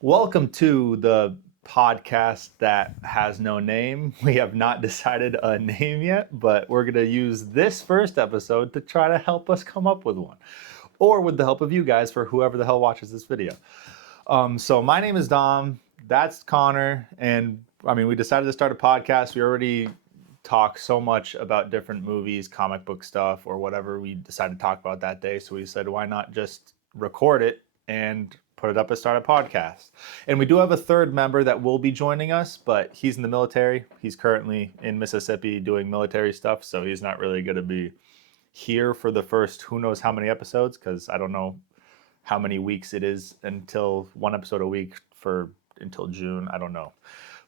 Welcome to the podcast that has no name. We have not decided a name yet, but we're going to use this first episode to try to help us come up with one, or with the help of you guys for whoever the hell watches this video. So my name is Dom, that's Connor, and we decided to start a podcast. We already talk so much about different movies, comic book stuff, or whatever we decided to talk about that day. So we said, why not just record it and put it up and start a podcast? And we do have a third member that will be joining us, but he's in the military. He's currently in Mississippi doing military stuff, so he's not really going to be here for the first who knows how many episodes, because I don't know how many weeks it is until one episode a week until June. I don't know.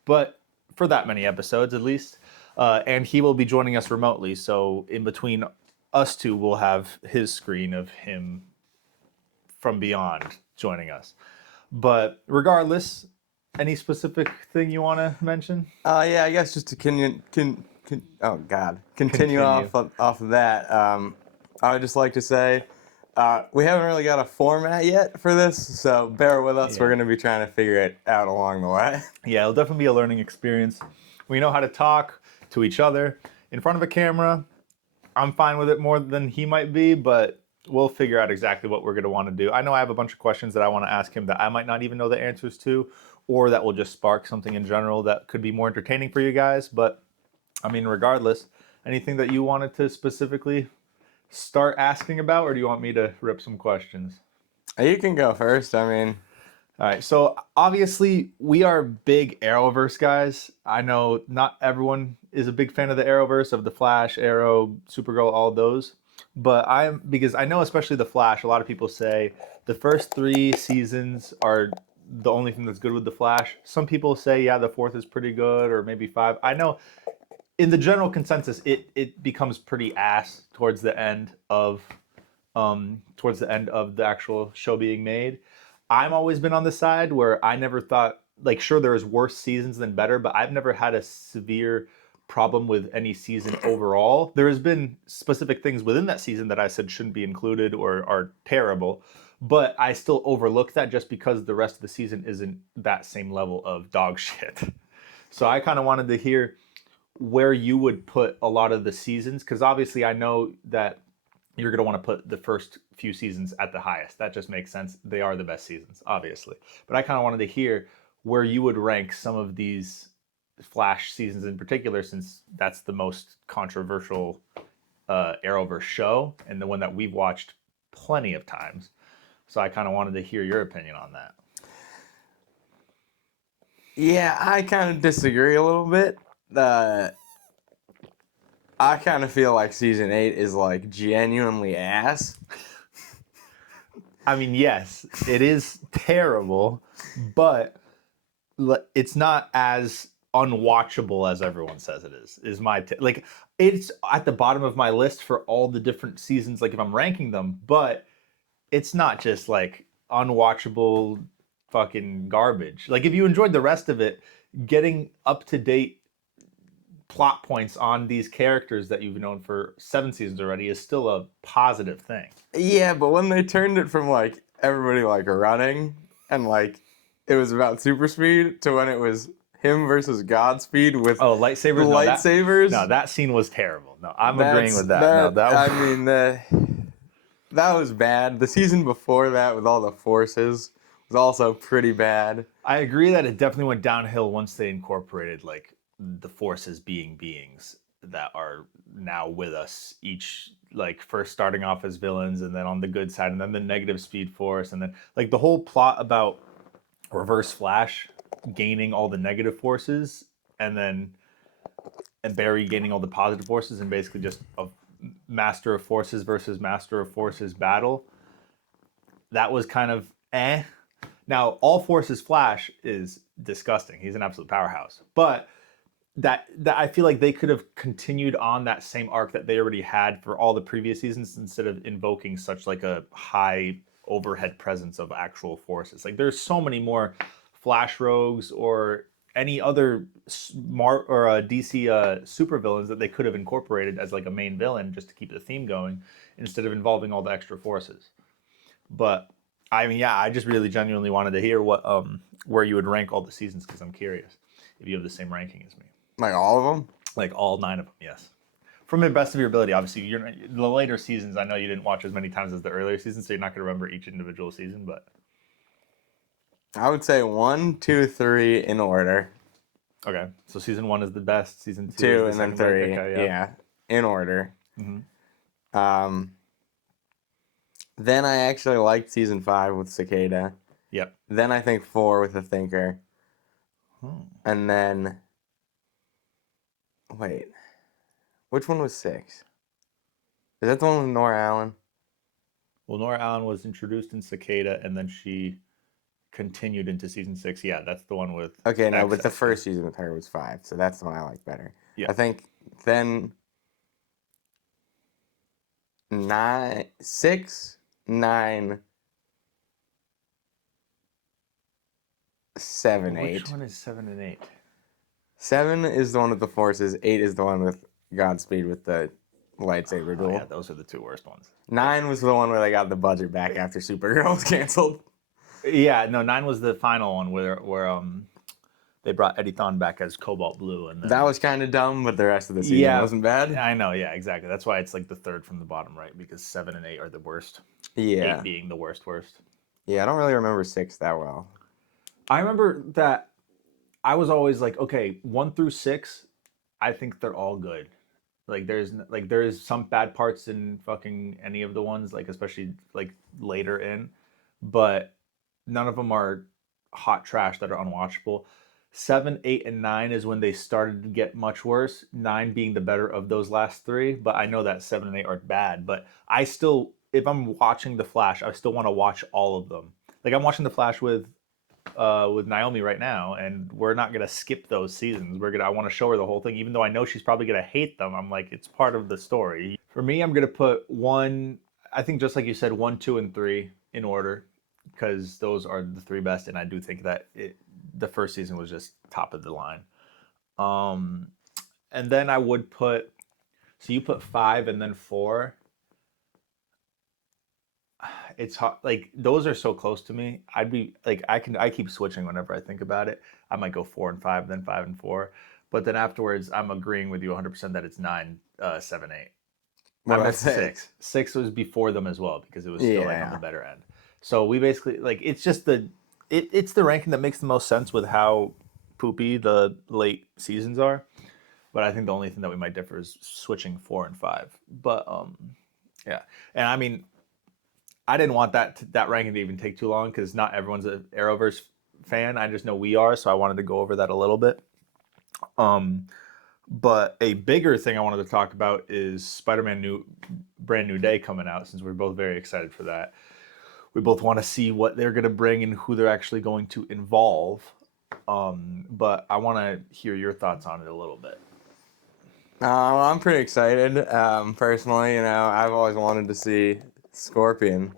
But for that many episodes at least. And he will be joining us remotely. So in between us two, we'll have his screen of him from beyond joining us. But regardless, any specific thing you want to mention? Yeah, I guess just to continue off of that. I would just like to say we haven't really got a format yet for this, so bear with us. Yeah. We're going to be trying to figure it out along the way. Yeah, it'll definitely be a learning experience. We know how to talk to each other in front of a camera. I'm fine with it more than he might be, but we'll figure out exactly what we're going to want to do. I know I have a bunch of questions that I want to ask him that I might not even know the answers to, or that will just spark something in general that could be more entertaining for you guys. But regardless, anything that you wanted to specifically start asking about, or do you want me to rip some questions? You can go first. All right, so obviously we are big Arrowverse guys. I know not everyone is a big fan of the Arrowverse, of the Flash, Arrow, Supergirl, all those. But because I know especially the Flash, a lot of people say the first 3 seasons are the only thing that's good with the Flash. Some people say, yeah, the 4th is pretty good, or maybe 5. I know in the general consensus, it becomes pretty ass towards the end of the actual show being made. I've always been on the side where I never thought, like, sure, there's worse seasons than better, but I've never had a severe problem with any season overall. There has been specific things within that season that I said shouldn't be included or are terrible, but I still overlook that just because the rest of the season isn't that same level of dog shit. So I kind of wanted to hear where you would put a lot of the seasons, because obviously I know that you're going to want to put the first few seasons at the highest. That just makes sense. They are the best seasons, obviously. But I kind of wanted to hear where you would rank some of these Flash seasons in particular, since that's the most controversial Arrowverse show and the one that we've watched plenty of times. So I kind of wanted to hear your opinion on that. Yeah, I kind of disagree a little bit. I kind of feel like season 8 is like genuinely ass. Yes, it is terrible, but it's not as unwatchable as everyone says it is. Is my like it's at the bottom of my list for all the different seasons, like if I'm ranking them, but it's not just like unwatchable fucking garbage. Like if you enjoyed the rest of it, getting up to date plot points on these characters that you've known for 7 seasons already is still a positive thing. Yeah, but when they turned it from like everybody like running and like it was about super speed to when it was him versus Godspeed with lightsabers. No, that scene was terrible. No, I'm agreeing with that. That was bad. The season before that with all the forces was also pretty bad. I agree that it definitely went downhill once they incorporated like the forces being beings that are now with us, each like first starting off as villains and then on the good side, and then the negative Speed Force, and then like the whole plot about Reverse Flash gaining all the negative forces and Barry gaining all the positive forces, and basically just a Master of Forces versus Master of Forces battle. That was kind of eh. Now, All Forces Flash is disgusting. He's an absolute powerhouse. But that I feel like they could have continued on that same arc that they already had for all the previous seasons, instead of invoking such like a high overhead presence of actual forces. Like there's so many more Flash rogues or any other DC supervillains that they could have incorporated as like a main villain just to keep the theme going, instead of involving all the extra forces. But I mean, yeah, I just really genuinely wanted to hear what where you would rank all the seasons because I'm curious if you have the same ranking as me. Like all of them? Like all 9 of them, yes. From the best of your ability, obviously. The later seasons, I know you didn't watch as many times as the earlier seasons, so you're not going to remember each individual season. But I would say 1, 2, 3 in order. okay, so season 1 is the best. Season 2 2 is the and then second 3. best. Okay, Yeah, in order. Mm-hmm. Then I actually liked season 5 with Cicada. Yep. Then I think 4 with The Thinker. And then, wait, which one was 6? Is that the one with Nora Allen? Well, Nora Allen was introduced in Cicada, and then she continued into season 6. Yeah, that's the one with. Okay, no, but the Excess, first season with her was 5, so that's the one I like better. Yeah. I think then 6, 9, 7, 8. Which one is 7 and 8? 7 is the one with the forces. 8 is the one with Godspeed with the lightsaber duel. Yeah, those are the 2 worst ones. 9 was the one where they got the budget back after Supergirl was canceled. Yeah, no, 9 was the final one where they brought Eddie Thawne back as Cobalt Blue, and then, That was kind of dumb, but the rest of the season wasn't bad. I know, yeah, exactly. That's why it's like the third from the bottom right, because 7 and 8 are the worst. Yeah. 8 being the worst. Yeah, I don't really remember 6 that well. I remember that I was always like, okay, 1 through 6, I think they're all good. Like there's some bad parts in fucking any of the ones, like especially like later in, but none of them are hot trash that are unwatchable. 7, 8, and 9 is when they started to get much worse. 9 being the better of those last 3, but I know that 7 and 8 are bad. But I still, if I'm watching The Flash, I still want to watch all of them. Like I'm watching The Flash with Naomi right now, and we're not gonna skip those seasons. I want to show her the whole thing, even though I know she's probably gonna hate them. I'm like, it's part of the story. For me, I'm gonna put 1. I think just like you said, 1, 2, and 3 in order, because those are the 3 best, and I do think that the first season was just top of the line. And then I would put. So you put 5 and then 4. It's hard. Like those are so close to me. I'd be like I keep switching whenever I think about it. I might go 4 and 5, then 5 and 4, but then afterwards I'm agreeing with you 100% that it's 9, 7, 8. What I'm about at 6. 6 was before them as well because it was still like on the better end. So we basically like it's just it's the ranking that makes the most sense with how poopy the late seasons are. But I think the only thing that we might differ is switching 4 and 5. But yeah, and I mean. I didn't want that ranking to even take too long because not everyone's an Arrowverse fan. I just know we are, so I wanted to go over that a little bit. But a bigger thing I wanted to talk about is Spider-Man Brand New Day coming out, since we're both very excited for that. We both want to see what they're going to bring and who they're actually going to involve. But I want to hear your thoughts on it a little bit. I'm pretty excited. Personally, I've always wanted to see Scorpion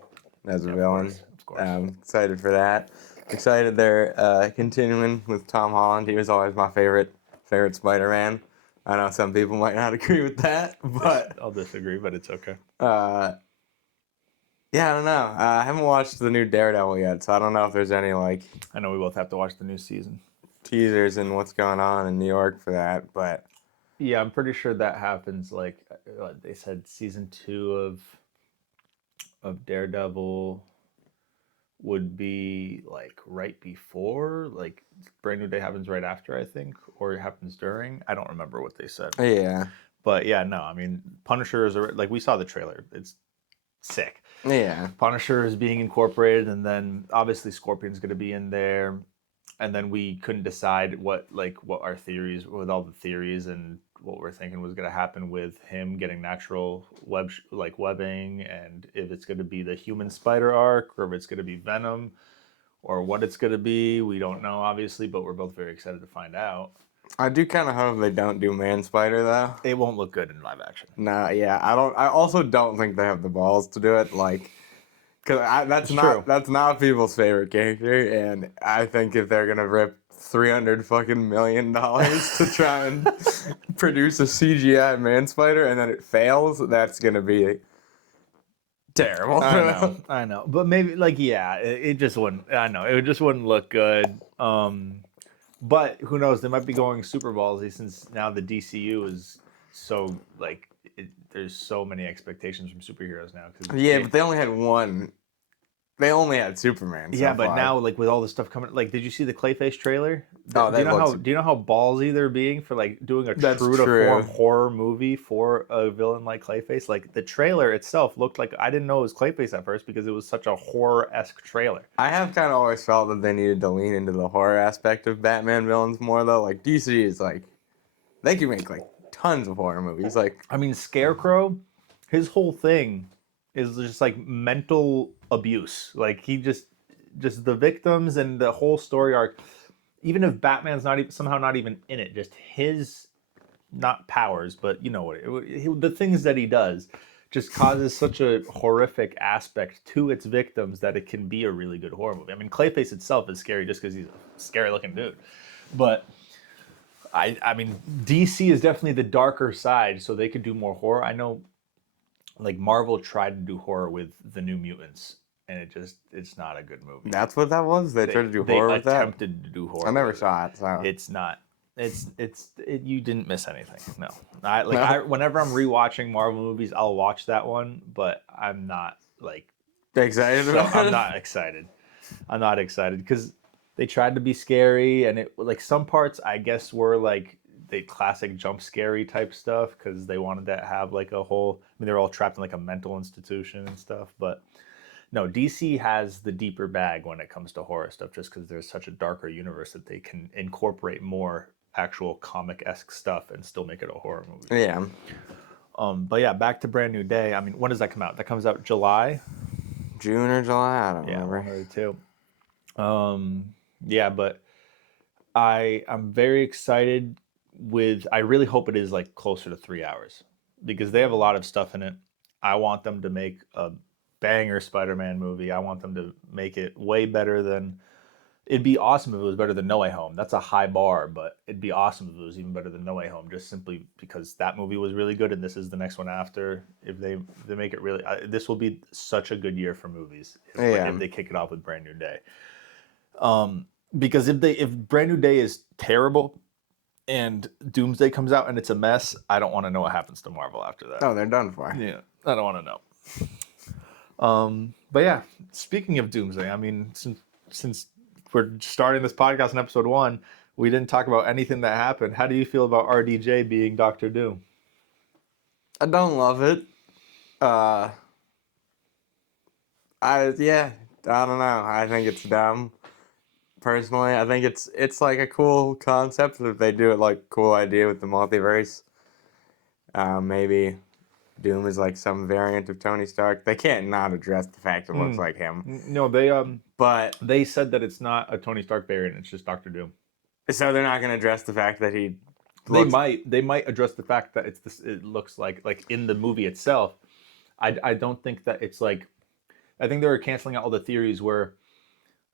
as a villain. Of course. Excited for that. Excited they're continuing with Tom Holland. He was always my favorite Spider-Man. I know some people might not agree with that, but I'll disagree, but it's okay. Yeah, I don't know. I haven't watched the new Daredevil yet, so I don't know if there's any I know we both have to watch the new season. Teasers and what's going on in New York for that, but yeah, I'm pretty sure that happens. Like they said, season 2 of Daredevil would be like right before, like Brand New Day happens right after, I think, or it happens during. I don't remember what they said. Yeah. But yeah, no, I mean, Punisher is like we saw the trailer. It's sick. Yeah. Punisher is being incorporated, and then obviously Scorpion's going to be in there. And then we couldn't decide what our theories with all the theories and what we're thinking was going to happen with him getting natural webbing, and if it's going to be the human spider arc or if it's going to be Venom or what it's going to be. We don't know, obviously, but we're both very excited to find out. I do kind of hope they don't do Man Spider though. It won't look good in live action. Nah, yeah, I also don't think they have the balls to do it. Like, because that's not people's favorite character, and I think if they're gonna rip $300 million to try and produce a CGI Man Spider and then it fails, that's gonna be terrible. I know, but maybe like it just wouldn't. I know it just wouldn't look good. But who knows? They might be going super ballsy since now the DCU is so like there's so many expectations from superheroes now. Yeah, but they only had one. They only had Superman. So but far. now like with all this stuff coming, like did you see the Clayface trailer? Oh, do you know how ballsy they're being for like doing a true to form horror movie for a villain like Clayface? Like the trailer itself looked like I didn't know it was Clayface at first because it was such a horror-esque trailer. I have kind of always felt that they needed to lean into the horror aspect of Batman villains more though. Like DC is like they can make like tons of horror movies. Like I mean Scarecrow, his whole thing is just like mental abuse. Like he just the victims and the whole story arc. Even if Batman's somehow not even in it, just his not powers, but you know what, the things that he does just causes such a horrific aspect to its victims that it can be a really good horror movie. I mean, Clayface itself is scary just because he's a scary looking dude, but I mean, DC is definitely the darker side, so they could do more horror. I know, like Marvel tried to do horror with the New Mutants, and it's not a good movie. That's what that was. They tried to do horror with that. They attempted to do horror. I never saw it. So it's not. You didn't miss anything. No, whenever I'm rewatching Marvel movies, I'll watch that one, but I'm not like excited about it. I'm not excited. I'm not excited because they tried to be scary, and it like some parts I guess were like the classic jump scary type stuff because they wanted to have like a whole. I mean, they're all trapped in like a mental institution and stuff, but no, DC has the deeper bag when it comes to horror stuff, just because there's such a darker universe that they can incorporate more actual comic-esque stuff and still make it a horror movie. Yeah. But yeah, back to Brand New Day. I mean, when does that come out? That comes out July, June or July. I don't remember. One or two. Yeah, but I'm very excited with. I really hope it is like closer to 3 hours because they have a lot of stuff in it. I want them to make a banger Spider-Man movie. I want them to make it way better than. It'd be awesome if it was better than No Way Home. That's a high bar, but it'd be awesome if it was even better than No Way Home, just simply because that movie was really good, and this is the next one after. If they make it really, this will be such a good year for movies if they kick it off with Brand New Day. Because if Brand New Day is terrible, and Doomsday comes out and it's a mess, I don't want to know what happens to Marvel after that. Oh, they're done for. Yeah, I don't want to know. But yeah, speaking of Doomsday, I mean, since we're starting this podcast in episode 1, we didn't talk about anything that happened. How do you feel about RDJ being Doctor Doom? I don't love it. I don't know. I think it's dumb. Personally, I think it's like a cool concept if they do it like cool idea with the multiverse. Maybe Doom is like some variant of Tony Stark. They can't not address the fact it looks like him. No, but they said that it's not a Tony Stark variant. It's just Doctor Doom. So they're not going to address the fact that he. They might address the fact that it looks like in the movie itself. I don't think that it's like. I think they were canceling out all the theories where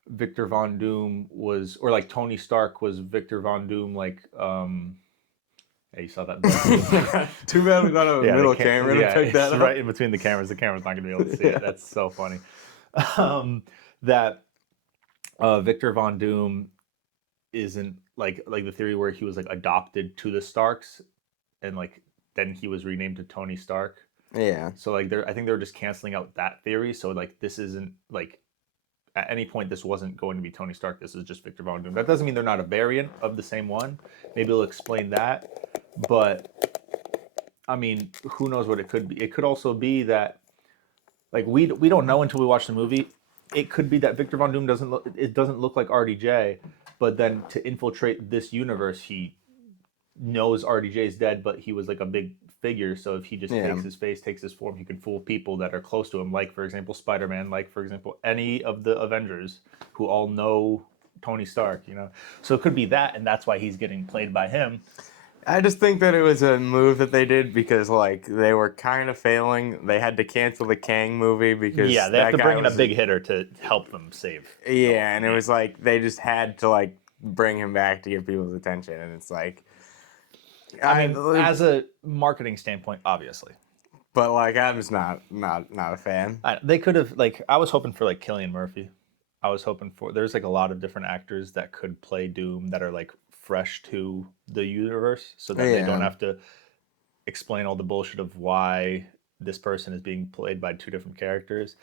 Victor Von Doom was, or like Tony Stark was Victor Von Doom, like. Yeah, you saw that. Too bad we got a middle camera to pick that up. Right in between the cameras. The camera's not going to be able to see it. That's so funny. That Victor Von Doom isn't like the theory where he was like adopted to the Starks, and like then he was renamed to Tony Stark. Yeah. So like I think they were just canceling out that theory. So like this isn't like at any point this wasn't going to be Tony Stark. This is just Victor Von Doom. That doesn't mean they're not a variant of the same one. Maybe they'll explain that. But I mean, who knows what it could be? It could also be that like we don't know until we watch the movie. It could be that Victor Von Doom doesn't look like RDJ, but then to infiltrate this universe, he knows RDJ is dead, but he was like a big figure. So if he just takes his face, takes his form, he can fool people that are close to him. Like for example, Spider-Man. Like for example, any of the Avengers who all know Tony Stark. You know, so it could be that, and that's why he's getting played by him. I just think that it was a move that they did because, like, they were kind of failing. They had to cancel the Kang movie because they have to bring in a big hitter to help them save. Yeah, and it was like they just had to like bring him back to get people's attention, and it's like, I mean, as a marketing standpoint, obviously, But like, I'm just not a fan. They could have like I was hoping for like Cillian Murphy. I was hoping for there's like a lot of different actors that could play Doom that are like fresh to the universe, so that they don't Yeah. have to explain all the bullshit of why this person is being played by two different characters.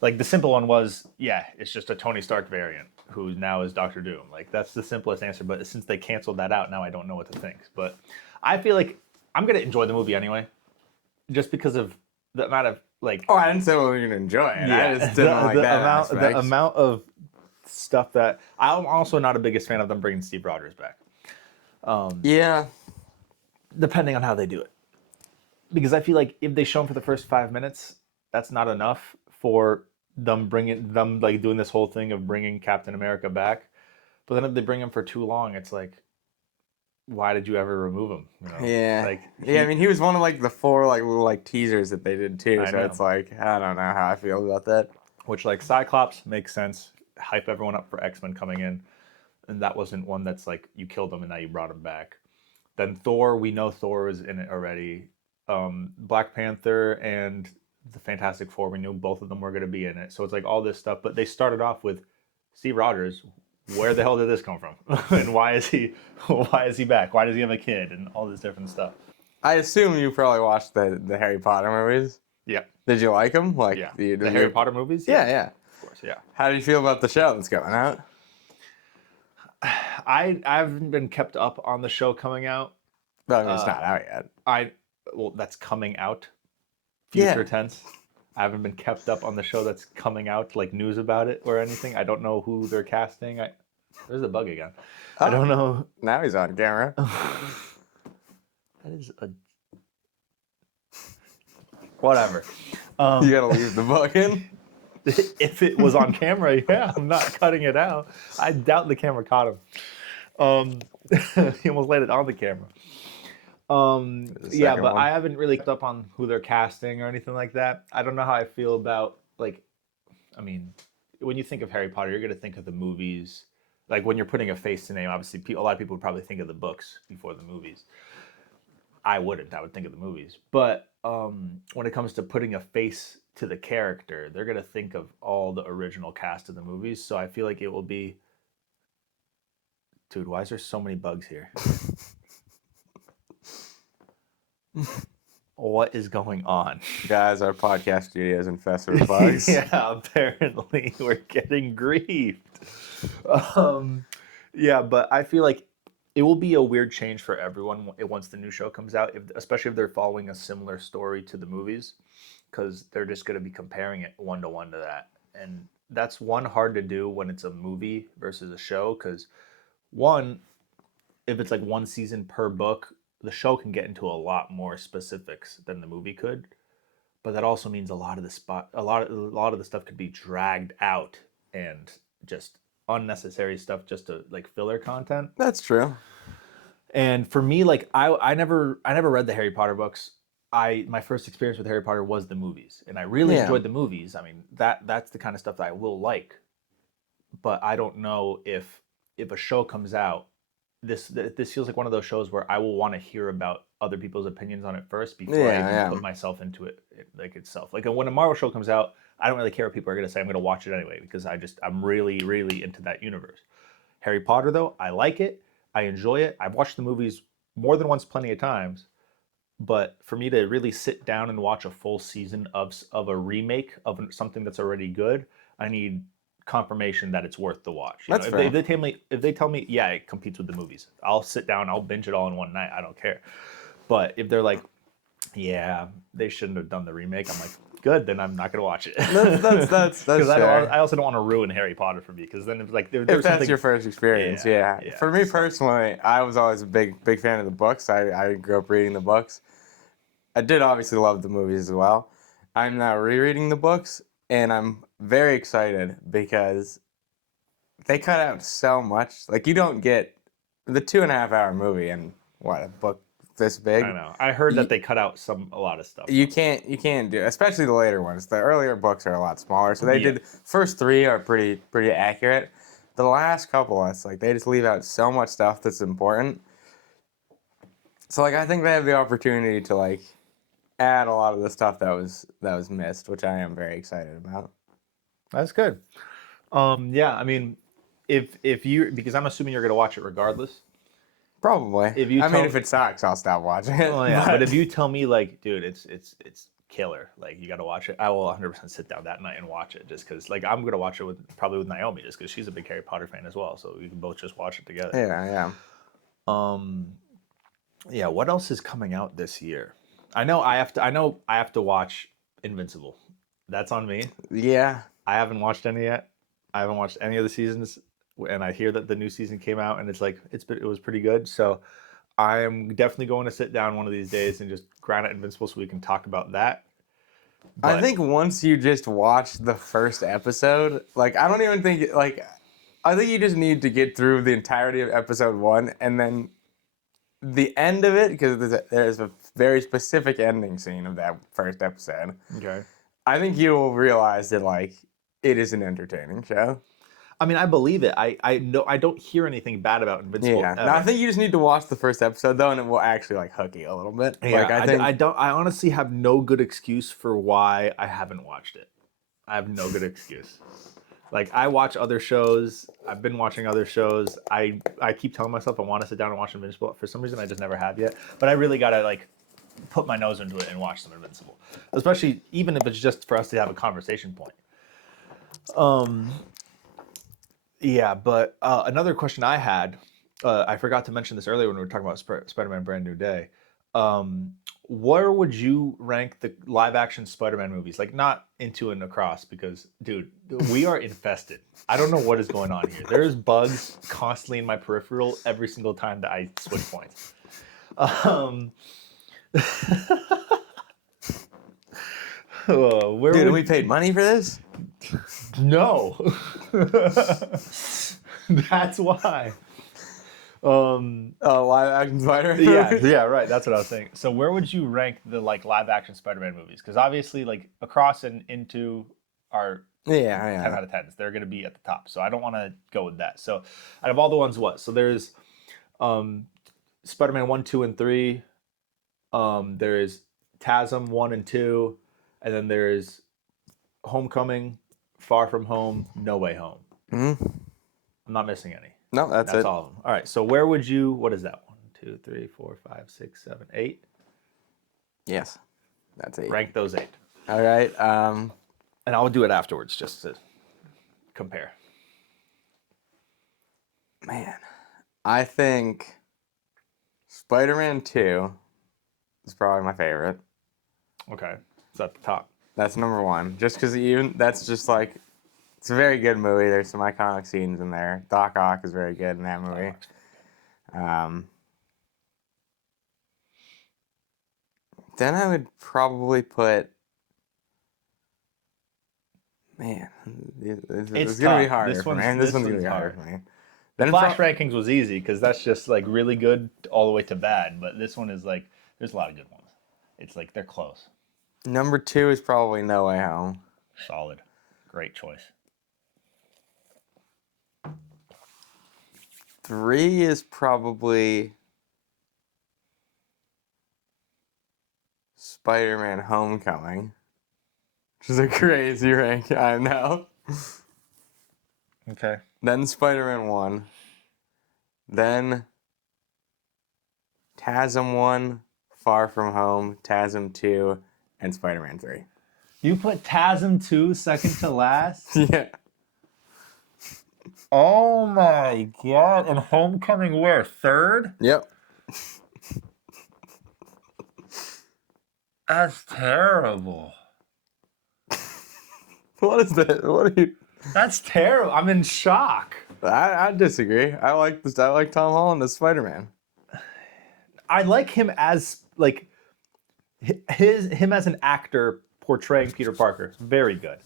Like the simple one was, yeah, it's just a Tony Stark variant who now is Doctor Doom. Like that's the simplest answer. But since they canceled that out, now I don't know what to think. But I feel like I'm gonna enjoy the movie anyway, just because of the amount of like. Oh, I didn't say we were gonna enjoy it. Yeah, I just didn't like that amount, aspect. the amount of stuff that I'm also not a biggest fan of them bringing Steve Rogers back. Yeah. Depending on how they do it, because I feel like if they show him for the first 5 minutes, that's not enough for them like doing this whole thing of bringing Captain America back. But then if they bring him for too long, it's like, why did you ever remove him? You know? Yeah. Like I mean, he was one of like the 4 like little like teasers that they did too. I So know. it's like I don't know how I feel about that. Which like Cyclops makes sense. Hype everyone up for X-Men coming in, and that wasn't one that's like you killed him and now you brought him back. Then Thor, we know Thor was in it already. Black Panther and the Fantastic Four, we knew both of them were going to be in it. So it's like all this stuff, but they started off with Steve Rogers. Where the hell did this come from? And why is he back? Why does he have a kid and all this different stuff? I assume you probably watched the Harry Potter movies. Yeah. Did you like them? Like Yeah. the Harry Potter movies? Yeah. Of course, yeah. How do you feel about the show that's coming out? I haven't been kept up on the show coming out. But I mean, it's not out yet. Well, that's coming out. Yeah. Future tense. I haven't been kept up on the show that's coming out, like news about it or anything. I don't know who they're casting. There's a bug again. I don't know. Now he's on camera. That is a whatever. You gotta leave the bug in. If it was on camera, yeah, I'm not cutting it out. I doubt the camera caught him. He almost laid it on the camera. Yeah, but I haven't really kept up on who they're casting or anything like that. I don't know how I feel about like, I mean, when you think of Harry Potter, you're gonna think of the movies. Like when you're putting a face to name, obviously, a lot of people would probably think of the books before the movies. I wouldn't. I would think of the movies. But when it comes to putting a face to the character, they're gonna think of all the original cast of the movies. So I feel like it will be. Dude, why is there so many bugs here? What is going on? Guys, our podcast studio is infested with bugs. Yeah, apparently we're getting griefed. Yeah, but I feel like it will be a weird change for everyone once the new show comes out, especially if they're following a similar story to the movies, because they're just going to be comparing it 1-to-1 to that. And that's hard to do when it's a movie versus a show, because if it's like one season per book, the show can get into a lot more specifics than the movie could, but that also means a lot of the stuff could be dragged out and just unnecessary stuff just to like filler content. That's true. And for me, like I never read the Harry Potter books. My first experience with Harry Potter was the movies, and I really enjoyed the movies. I mean, that's the kind of stuff that I will like, but I don't know if a show comes out. This feels like one of those shows where I will want to hear about other people's opinions on it first before I even put myself into it like itself. Like when a Marvel show comes out, I don't really care what people are going to say. I'm going to watch it anyway because I'm really, really into that universe. Harry Potter, though, I like it. I enjoy it. I've watched the movies more than once, plenty of times. But for me to really sit down and watch a full season of a remake of something that's already good, I need confirmation that it's worth the watch. That's fair. If they tell me, yeah, it competes with the movies, I'll sit down, I'll binge it all in one night. I don't care. But if they're like, yeah, they shouldn't have done the remake, I'm like, good, then I'm not gonna watch it. That's Because fair. I also don't want to ruin Harry Potter for me. Because then if like if that's your first experience, yeah. For me personally, I was always a big fan of the books. I grew up reading the books. I did obviously love the movies as well. I'm now rereading the books, and I'm very excited because they cut out so much. Like you don't get the 2.5-hour movie and what, a book this big. I know. I heard that they cut out a lot of stuff. You can't do, especially the later ones. The earlier books are a lot smaller, so they did first 3 are pretty accurate. The last couple, it's like they just leave out so much stuff that's important. So like I think they have the opportunity to like add a lot of the stuff that was missed, which I am very excited about. That's good. Yeah, I mean, if you, because I'm assuming you're gonna watch it regardless. Probably. If you I mean, tell, if it sucks, I'll stop watching it. oh yeah, but if you tell me like, dude, it's killer, like you got to watch it, I will 100% sit down that night and watch it, just because like I'm gonna watch it with probably with Naomi, just because she's a big Harry Potter fan as well, so we can both just watch it together. Yeah. Um, yeah. What else is coming out this year? I know I have to watch Invincible. That's on me. Yeah. I haven't watched any yet. I haven't watched any of the seasons, and I hear that the new season came out, and it's like it was pretty good. So I am definitely going to sit down one of these days and just grind out Invincible so we can talk about that. I think once you just watch the first episode, like I don't even think like I think you just need to get through the entirety of episode 1 and then the end of it, because there's a very specific ending scene of that first episode. Okay. I think you will realize that like it is an entertaining show. I mean, I believe it. I know I don't hear anything bad about Invincible. Yeah. Now, I think you just need to watch the first episode though, and it will actually like hook you a little bit. Yeah, Like I think I don't. I honestly have no good excuse for why I haven't watched it. I have no good excuse. Like I watch other shows. I've been watching other shows. I keep telling myself I want to sit down and watch Invincible. For some reason, I just never have yet. But I really gotta like put my nose into it and watch some Invincible, especially even if it's just for us to have a conversation point. Yeah, but another question I had, I forgot to mention this earlier when we were talking about Spider-Man: Brand New Day. Where would you rank the live-action Spider-Man movies? Like not Into and Across, because dude, we are infested. I don't know what is going on here. There's bugs constantly in my peripheral every single time that I switch points. Dude, we paid money for this? No. That's why. Live action Spider-Man. Yeah, right. That's what I was saying. So where would you rank the like live action Spider-Man movies? Because obviously, like Across and Into are 10 out of 10s. They're going to be at the top. So I don't want to go with that. So out of all the ones, what? So there's Spider-Man 1, 2, and 3. There is TASM 1 and 2. And then there's Homecoming, Far From Home, No Way Home. Mm-hmm. I'm not missing any. No, that's it. All of them. All right. So where would you? What is that? 1, 2, 3, 4, 5, 6, 7, 8. Yes, that's 8. Rank those 8. All right. And I'll do it afterwards just to compare. Man, I think Spider-Man 2 is probably my favorite. Okay. It's at the top. That's number 1. Just because that's just like, it's a very good movie. There's some iconic scenes in there. Doc Ock is very good in that movie. Then I would probably put, man, it's going to be hard. This one's going to be hard for me. The Flash rankings was easy because that's just like really good all the way to bad. But this one is like, there's a lot of good ones. It's like they're close. Number 2 is probably No Way Home. Solid. Great choice. 3 is probably Spider-Man Homecoming, which is a crazy rank, I know. Okay. Then Spider-Man 1. Then TASM 1, Far From Home, TASM 2, and Spider-Man 3. You put TASM 2 second to last? Yeah. Oh my god. And Homecoming where? Third? Yep. That's terrible. What is that? What are you? That's terrible. I'm in shock. I disagree. I like Tom Holland as Spider-Man. I like him as like him as an actor portraying Peter Parker. Very good.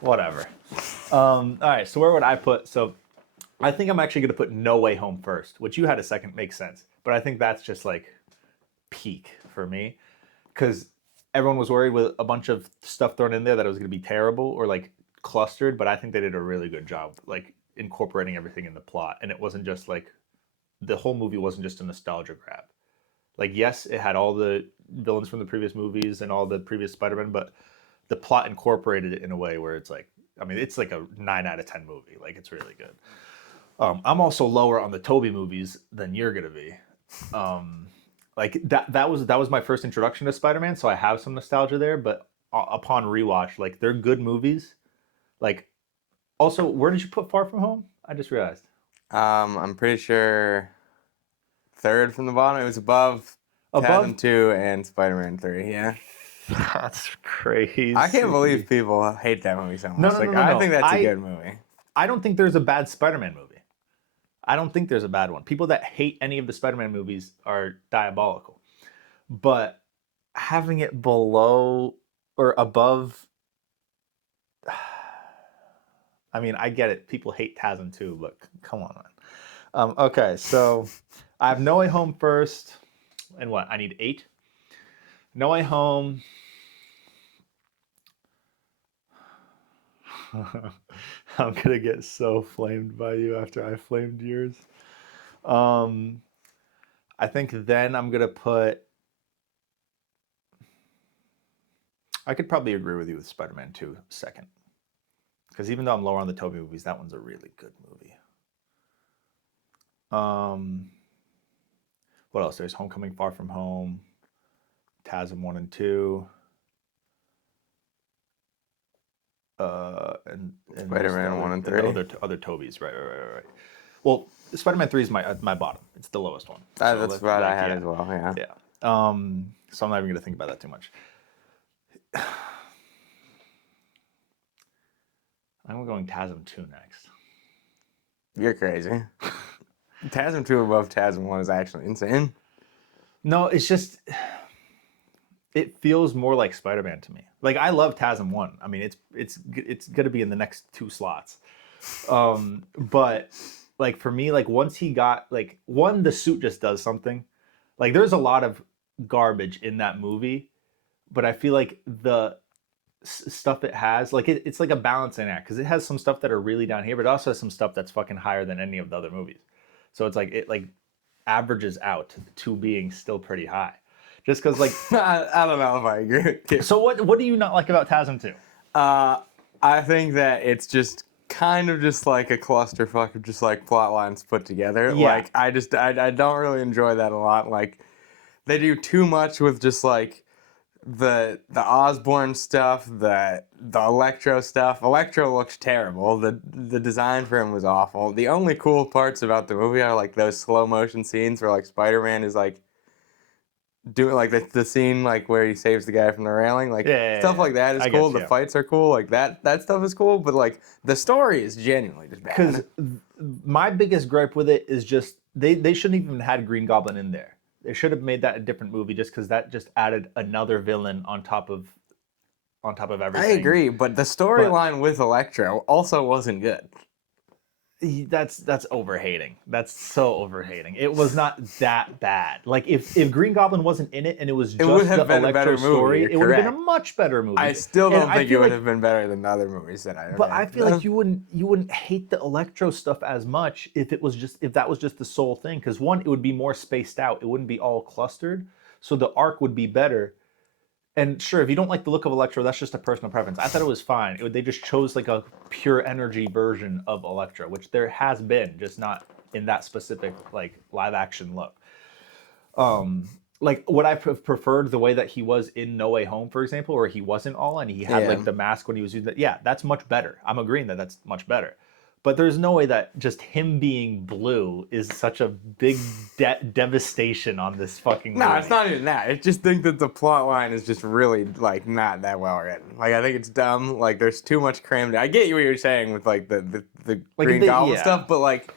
Whatever. All right. So where would I put? So I think I'm actually going to put No Way Home first, which you had a second. Makes sense. But I think that's just like peak for me because everyone was worried with a bunch of stuff thrown in there that it was going to be terrible or like clustered. But I think they did a really good job like incorporating everything in the plot. And it wasn't just like the whole movie wasn't just a nostalgia grab. Like, yes, it had all the villains from the previous movies and all the previous Spider-Man, but the plot incorporated it in a way where it's like, I mean, it's like a 9 out of 10 movie. Like, it's really good. I'm also lower on the Tobey movies than you're gonna be. Like that was my first introduction to Spider-Man, so I have some nostalgia there. But upon rewatch, like they're good movies. Like, also, where did you put Far From Home? I just realized. I'm pretty sure third from the bottom. It was above Above? TASM 2 and Spider-Man 3. Yeah. That's crazy. I can't believe people hate that movie so much. No, no, no, no, I no. think that's a good movie. I don't think there's a bad Spider-Man movie. I don't think there's a bad one. People that hate any of the Spider-Man movies are diabolical. But having it below or above, I mean, I get it. People hate TASM too, but come on, man. Okay, so I have No Way Home first. And what? I need 8. No Way Home. I'm gonna get so flamed by you after I flamed yours. I think then I'm gonna put. I could probably agree with you with Spider-Man 2 second, because even though I'm lower on the Tobey movies, that one's a really good movie. What else? There's Homecoming, Far From Home, TASM 1 and 2. And Spider-Man 1 and 3. And other Tobeys, right. Well, Spider-Man 3 is my bottom. It's the lowest one. That's what I had as well. Yeah. Yeah. So I'm not even gonna think about that too much. I'm going TASM 2 next. You're crazy. TASM 2 above TASM 1 is actually insane. No, it's just it feels more like Spider-Man to me. Like, I love TASM 1. I mean, it's going to be in the next 2 slots. But like for me, like once he got like one, the suit just does something. Like there's a lot of garbage in that movie, but I feel like the stuff it has, like it's like a balancing act, because it has some stuff that are really down here, but it also has some stuff that's fucking higher than any of the other movies. So it's like it like averages out to being still pretty high. Just because, like, I don't know if I agree with you. So what do you not like about TASM 2? I think that it's just kind of just like a clusterfuck of just like plot lines put together. Yeah. Like I don't really enjoy that a lot. Like they do too much with just like the Osborn stuff, the Electro stuff. Electro looks terrible. The design for him was awful. The only cool parts about the movie are like those slow motion scenes where like Spider-Man is like doing like the scene like where he saves the guy from the railing, like stuff like that is cool. The fights are cool, like that stuff is cool, but like the story is genuinely just bad. Because my biggest gripe with it is just they shouldn't even had Green Goblin in there. They should have made that a different movie, just because that just added another villain on top of everything. I agree, but the storyline with Electro also wasn't good. That's overhating. That's so overhating. It was not that bad. Like if Green Goblin wasn't in it and it was just the Electro story, it would have been a much better movie. I still don't think it would have been better than the other movies that I. But I feel like you wouldn't hate the Electro stuff as much if that was just the sole thing. Because one, it would be more spaced out. It wouldn't be all clustered. So the arc would be better. And sure, if you don't like the look of Electro, that's just a personal preference. I thought it was fine. They just chose like a pure energy version of Electro, which there has been, just not in that specific like live action look. Like what I preferred the way that he was in No Way Home, for example, where he wasn't all and he had like the mask when he was using that. Yeah, that's much better. I'm agreeing that that's much better. But there's no way that just him being blue is such a big devastation on this fucking movie. No, it's not even that. I just think that the plot line is just really, like, not that well written. Like, I think it's dumb. Like, there's too much crammed. I get you what you're saying with, like, the like Green Goblin stuff, but, like,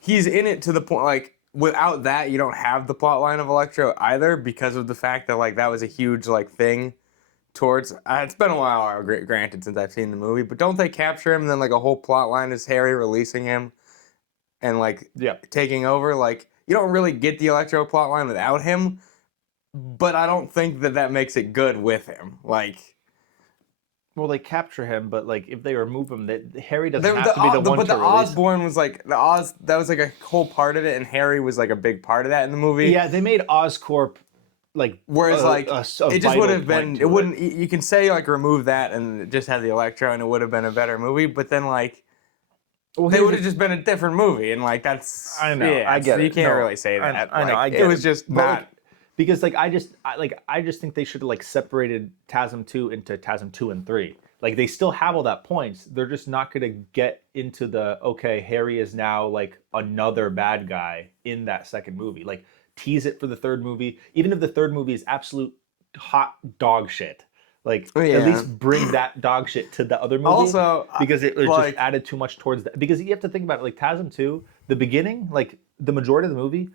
he's in it to the point, like, without that, you don't have the plot line of Electro either, because of the fact that, like, that was a huge, like, thing towards it's been a while, granted, since I've seen the movie, but don't they capture him and then like a whole plot line is Harry releasing him and like taking over? Like you don't really get the Electro plot line without him, but I don't think that makes it good with him. Like Well, they capture him, but like if they remove him, that Harry doesn't There- have to be the one but to the release him. Osborn was like that was like a whole part of it, and Harry was like a big part of that in the movie. Yeah, they made Oscorp like Whereas like a it just would vital have been point it to wouldn't you can say like remove that and just have the Electro and it would have been a better movie, but then like Well, they here's would have the- just been a different movie, and like that's I know, yeah, I get so it. you can't No, really say that. I know, Like, I get it was just But, not. like, because like I just think they should have like separated TASM 2 into TASM 2 and 3. Like they still have all that points. They're just not gonna get into the okay, Harry is now like another bad guy in that second movie. Like tease it for the third movie, even if the third movie is absolute hot dog shit. Like Yeah. at least bring that dog shit to the other movie. Also, because it like- just added too much towards that. Because you have to think about it, like TASM 2, the beginning, like the majority of the movie,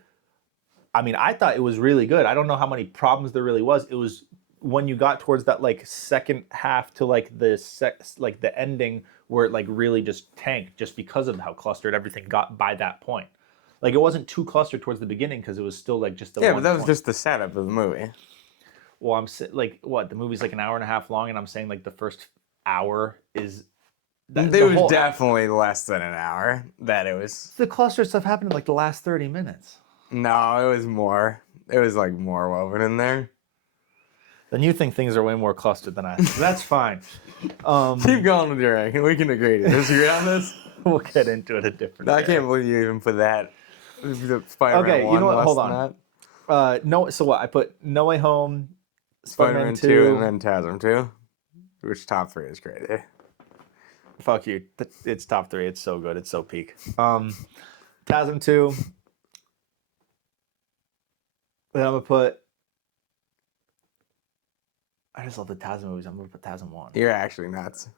I mean, I thought it was really good. I don't know how many problems there really was. It was when you got towards that like second half to like the ending where it like really just tanked just because of how clustered everything got by that point. Like it wasn't too clustered towards the beginning because it was still like just the Yeah, one but that was point. just the setup of the movie. Well, like what the movie's like an hour and a half long, and I'm saying like the first hour is. It the was whole- definitely less than an hour. That it was. The cluster stuff happened in like the last 30 minutes. No, it was more. It was like more woven in there. Then you think things are way more clustered than I think. That's fine. Keep going with your ranking. We can agree to disagree on this. We'll get into it a different No, I day. can't believe you even put that. The Spider-Man Okay, you 1 know what? less Hold than on. that. No, so what? I put No Way Home, Spider-Man 2 and then TASM 2. Which top 3 is crazy. Fuck you. It's top 3. It's so good. It's so peak. TASM 2. Then I'm gonna put. I just love the TASM movies. I'm gonna put TASM 1. You're actually nuts.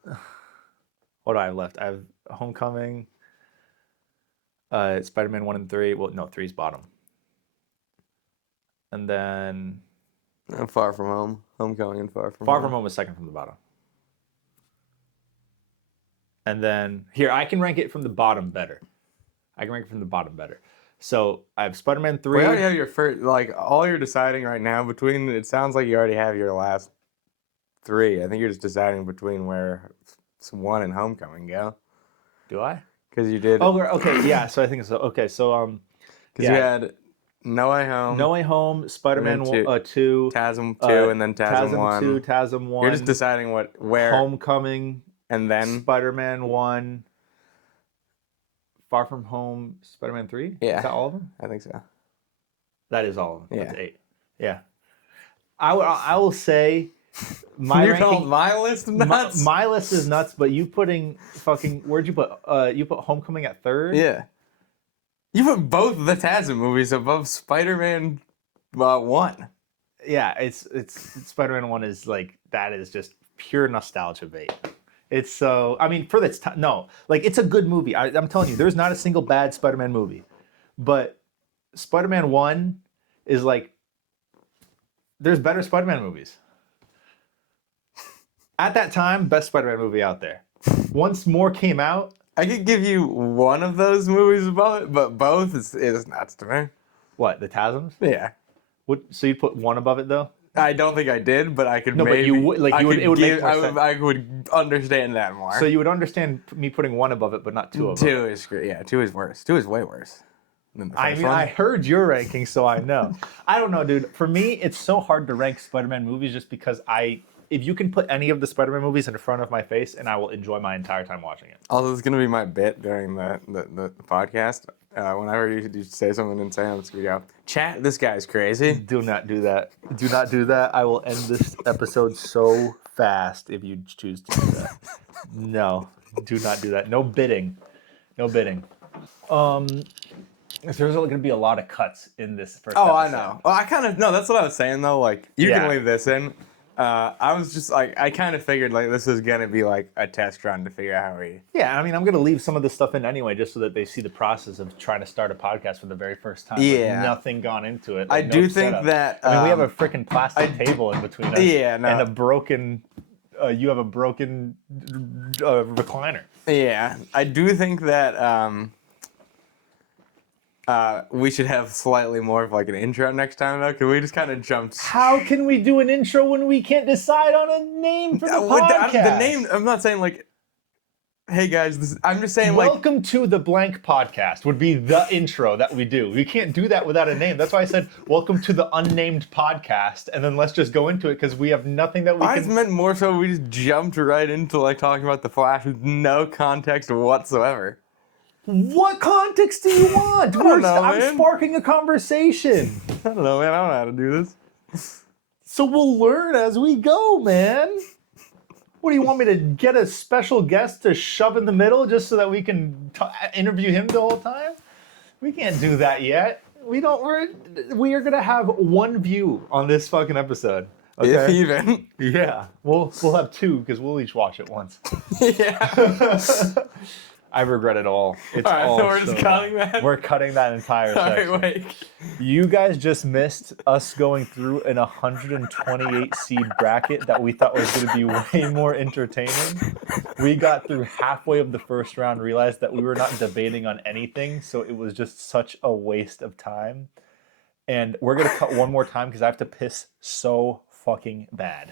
What do I have left? I have Homecoming, Spider-Man 1 and 3. Well, no, 3's bottom. And then Far From Home. Homecoming and Far From Far Home. From Home is second from the bottom. And then here, I can rank it from the bottom better. So I have Spider-Man 3. We already have your first, like, all you're deciding right now between, it sounds like you already have your last 3. I think you're just deciding between where 1 and Homecoming go. Do I? Because you did. Oh, okay, yeah. So I think so. Okay, so Because yeah. you had No Way Home. No Way Home, Spider-Man Spider-Man 2, TASM 2, and then TASM 1. 2, TASM 1. You're just deciding where, Homecoming, and then. Spider-Man 1, Far From Home, Spider-Man 3? Yeah. Is that all of them? I think so. That is all of them. Yeah. That's 8. Yeah. I will say my You're ranking, calling my list nuts? my list is nuts, but you putting fucking, where'd you put, you put Homecoming at 3rd? Yeah. You put both the TASM movies above Spider-Man 1. Yeah, it's Spider-Man 1 is like, that is just pure nostalgia bait. It's so, I mean, for this time, no, like it's a good movie. I'm telling you, there's not a single bad Spider-Man movie, but Spider-Man 1 is like, there's better Spider-Man movies. At that time, best Spider-Man movie out there. Once more came out. I could give you one of those movies above it, but both is nuts to me. What, the TASMs? Yeah. So you'd put 1 above it though? I don't think I did, but I could No, but maybe. you would- like, I you would- could it would make give- more I would, sense. I would understand that more. So you would understand me putting 1 above it, but not 2 above it. 2 is great. Yeah, 2 is worse. 2 is way worse than the first I mean, one. I heard your ranking, so I know. I don't know, dude. For me, it's so hard to rank Spider-Man movies just because if you can put any of the Spider-Man movies in front of my face, and I will enjoy my entire time watching it. Also, it's gonna be my bit during the podcast. Whenever you say something insane, I'm just gonna go, chat, this guy's crazy. Do not do that. Do not do that. I will end this episode so fast if you choose to do that. No, do not do that. No bidding. No bidding. There's going to be a lot of cuts in this first Oh, I episode. know. Well, I kind of, no, that's what I was saying though. Like, you Yeah. can leave this in. I was just like, I kind of figured like this was gonna be like a test run to figure out how we. Yeah, I mean, I'm going to leave some of this stuff in anyway, just so that they see the process of trying to start a podcast for the very first time. with Yeah. nothing gone into it. I like, no do think setup. that. I mean, we have a um, freaking plastic table in between us. Yeah, no. And a broken. You have a broken recliner. Yeah, I do think that We should have slightly more of like an intro next time though, because we just kind of jumped. How can we do an intro when we can't decide on a name for the podcast? The name. I'm not saying like, hey guys. I'm just saying like. Welcome to the blank podcast would be the intro that we do. We can't do that without a name. That's why I said welcome to the unnamed podcast, and then let's just go into it because we have nothing that we I can. just meant more so we just jumped right into like talking about the Flash with no context whatsoever. What context do you want? I'm sparking a conversation. I don't know, man. I don't know how to do this. So we'll learn as we go, man. What do you want me to get a special guest to shove in the middle just so that we can interview him the whole time? We can't do that yet. We are gonna have one view on this fucking episode. Okay? If even. Yeah. We'll have two because we'll each watch it once. Yeah. I regret it all. It's all right, all so we're just cutting that? We're cutting that entire section. All right, wait. You guys just missed us going through an 128 seed bracket that we thought was going to be way more entertaining. We got through halfway of the first round, realized that we were not debating on anything, so it was just such a waste of time. And we're going to cut one more time because I have to piss so fucking bad.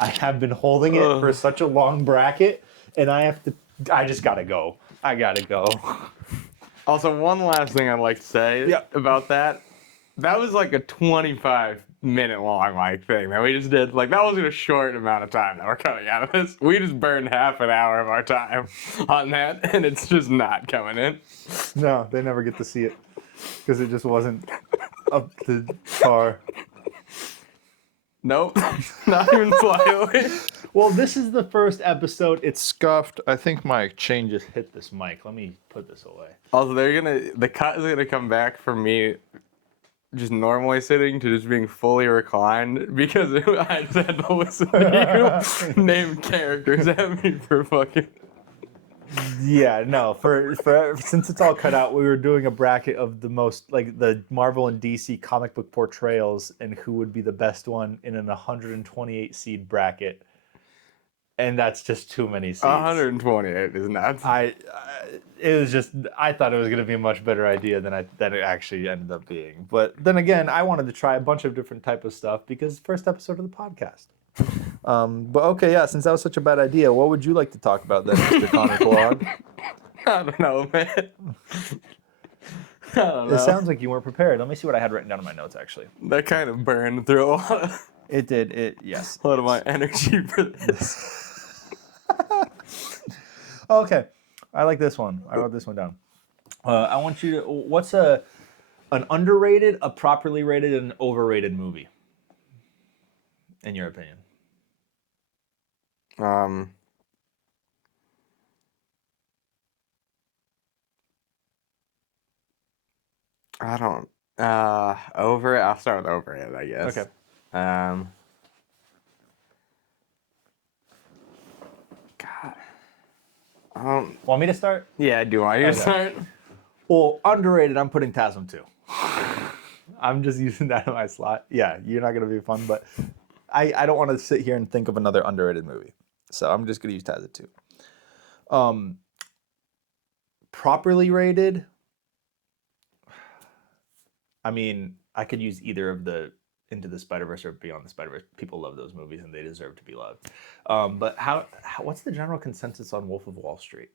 I have been holding it for such a long bracket, and I just got to go. I got to go. Also, one last thing I'd like to say about that. That was like a 25-minute long like thing that we just did. Like, that wasn't a short amount of time that we're coming out of this. We just burned half an hour of our time on that, and it's just not coming in. No, they never get to see it because it just wasn't up to par. Nope, not even slightly. Well, this is the first episode. It's scuffed. I think my chain just hit this mic. Let me put this away. Also, the cut is gonna come back from me just normally sitting to just being fully reclined because I just had to listen to you name characters at me for fucking. Yeah, no. For since it's all cut out, we were doing a bracket of the most like the Marvel and DC comic book portrayals and who would be the best one in an 128 seed bracket. And that's just too many seeds. 128 is nuts. I thought it was going to be a much better idea than it actually ended up being. But then again, I wanted to try a bunch of different type of stuff because first episode of the podcast. But okay, yeah, since that was such a bad idea, what would you like to talk about then, Mr. Connor Kellogg? I don't know, man. I don't know. It sounds like you weren't prepared. Let me see what I had written down in my notes, actually. That kind of burned through a lot of, It did, yes. a lot of my energy for this. Okay, I like this one. I wrote this one down. I want you to. What's an underrated, a properly rated, and an overrated movie? In your opinion? I don't. I'll start with overrated, I guess. Okay. God. I don't. Want me to start? Yeah, I do want you to Okay. start. Well, underrated. I'm putting TASM 2. I'm just using that in my slot. Yeah, you're not gonna be fun, but I don't want to sit here and think of another underrated movie, so I'm just gonna use TASM 2. Properly rated. I mean, I could use either of the Into the Spider-Verse or Beyond the Spider-Verse. People love those movies and they deserve to be loved. But what's the general consensus on Wolf of Wall Street?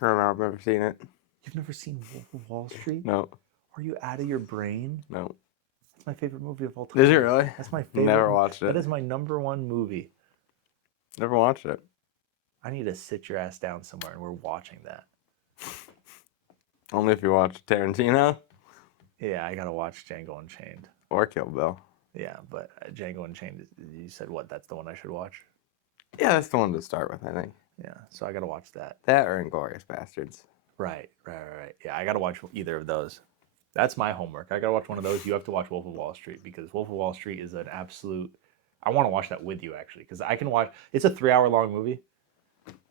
I don't know. I've never seen it. You've never seen Wolf of Wall Street? No. Are you out of your brain? No. That's my favorite movie of all time. Is it really? That's my favorite. Never watched it. That is my number one movie. Never watched it. I need to sit your ass down somewhere and we're watching that. Only if you watch Tarantino Yeah, I gotta watch Django Unchained. or Kill Bill. Yeah, but Django Unchained, you said what? That's the one I should watch? Yeah, that's the one to start with, I think. Yeah, so I gotta watch that. That or Inglourious Bastards. Right. Yeah, I gotta watch either of those. That's my homework. I gotta watch one of those. You have to watch Wolf of Wall Street because Wolf of Wall Street is an absolute. I want to watch that with you actually because I can watch. It's a 3-hour long movie.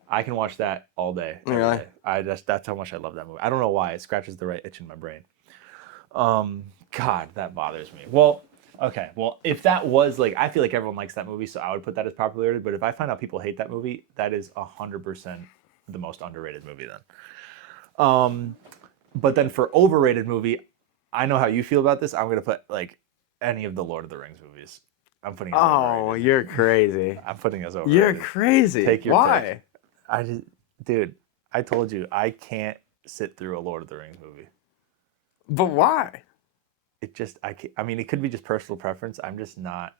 I can watch that all day. every Really? day. That's how much I love that movie. I don't know why it scratches the right itch in my brain. God, that bothers me. Well, okay. Well, if that was like, I feel like everyone likes that movie, so I would put that as popularity. But if I find out people hate that movie, that is 100% the most underrated movie then. But then for overrated movie, I know how you feel about this. I'm gonna put like any of the Lord of the Rings movies. I'm putting as Oh, overrated. you're crazy. I'm putting as overrated. You're crazy. Take your Why? pick. I just, dude, I told you I can't sit through a Lord of the Rings movie. But why? It just I can't, I mean, it could be just personal preference. I'm just not.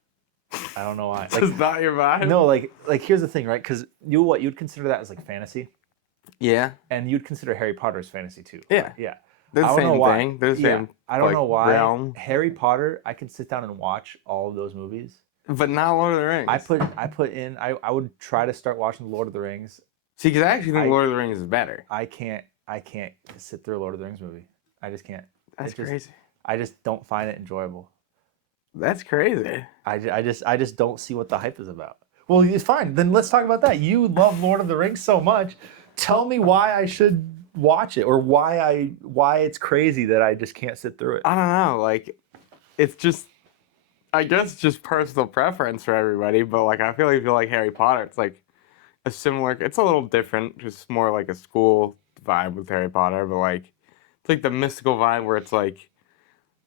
I don't know why. It's just not your vibe? No, like here's the thing, right? Because you'd consider that as like fantasy, Yeah. and you'd consider Harry Potter as fantasy too. Yeah. Yeah. They're the I don't know same why. thing. They're the same. I don't know why. Realm. Harry Potter, I can sit down and watch all of those movies. But not Lord of the Rings. I would try to start watching Lord of the Rings. See, because I actually think Lord of the Rings is better. I can't sit through a Lord of the Rings movie. I just can't. That's crazy. I just don't find it enjoyable. That's crazy. I just don't see what the hype is about. Well, it's fine. Then let's talk about that. You love Lord of the Rings so much. Tell me why I should watch it, or why it's crazy that I just can't sit through it. I don't know. Like, it's just, I guess, just personal preference for everybody. But like, I feel like if you like Harry Potter, it's like a similar. It's a little different. Just more like a school vibe with Harry Potter. But like, it's like the mystical vibe where it's like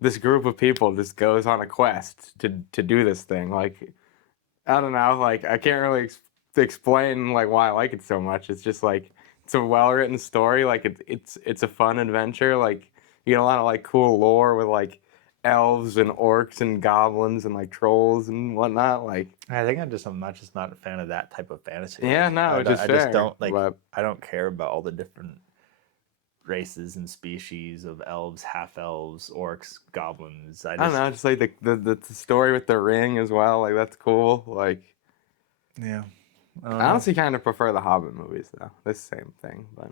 this group of people just goes on a quest to do this thing. Like, I don't know. Like, I can't really explain like why I like it so much. It's just like it's a well written story. Like it's a fun adventure. Like you get a lot of like cool lore with like elves and orcs and goblins and like trolls and whatnot. Like I think I'm not a fan of that type of fantasy. Yeah, Like, no, I, it's just I fair, just don't like. but- I don't care about all the different races and species of elves, half elves, orcs, goblins. I don't know. Just like the story with the ring as well. Like that's cool. Like Yeah. I honestly kind of prefer the Hobbit movies though. The same thing, but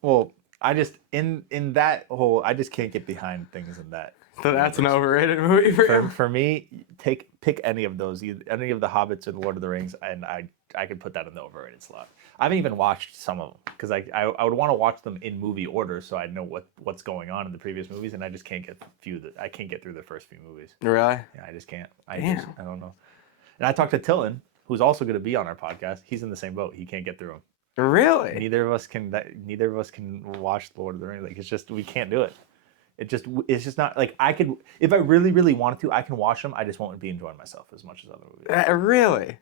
Well, I just in that whole I just can't get behind things in that. so that's an overrated movie for you. For me, pick any of those, any of the Hobbits or the Lord of the Rings, and I could put that in the overrated slot. I haven't even watched some of them because I would want to watch them in movie order so I know what's going on in the previous movies, and I just can't get I can't get through the first few movies. Really? Yeah, I just can't. Damn. I don't know. And I talked to Tillin, who's also going to be on our podcast. He's in the same boat. He can't get through them. Really? Neither of us can watch Lord of the Rings. Like it's just we can't do it. It's just not like I could if I really really wanted to I can watch them. I just won't be enjoying myself as much as other movies. Really?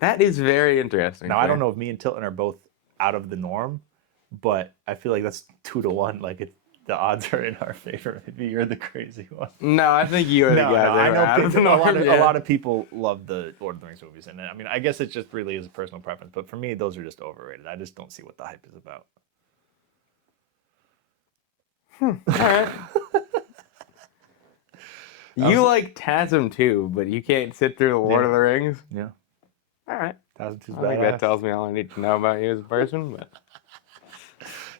That is very interesting. Now I don't know if me and Tilton are both out of the norm, but I feel like that's 2-1. Like the odds are in our favor. Maybe you're the crazy one. No, I think you are the guy. I know out of the a norm, lot of people love the Lord of the Rings movies, and I mean I guess it just really is a personal preference. But for me, those are just overrated. I just don't see what the hype is about. All right. You like TASM too, but you can't sit through the Lord of the Rings? Yeah. All right. TASM 2's I think that tells me all I need to know about you as a person. But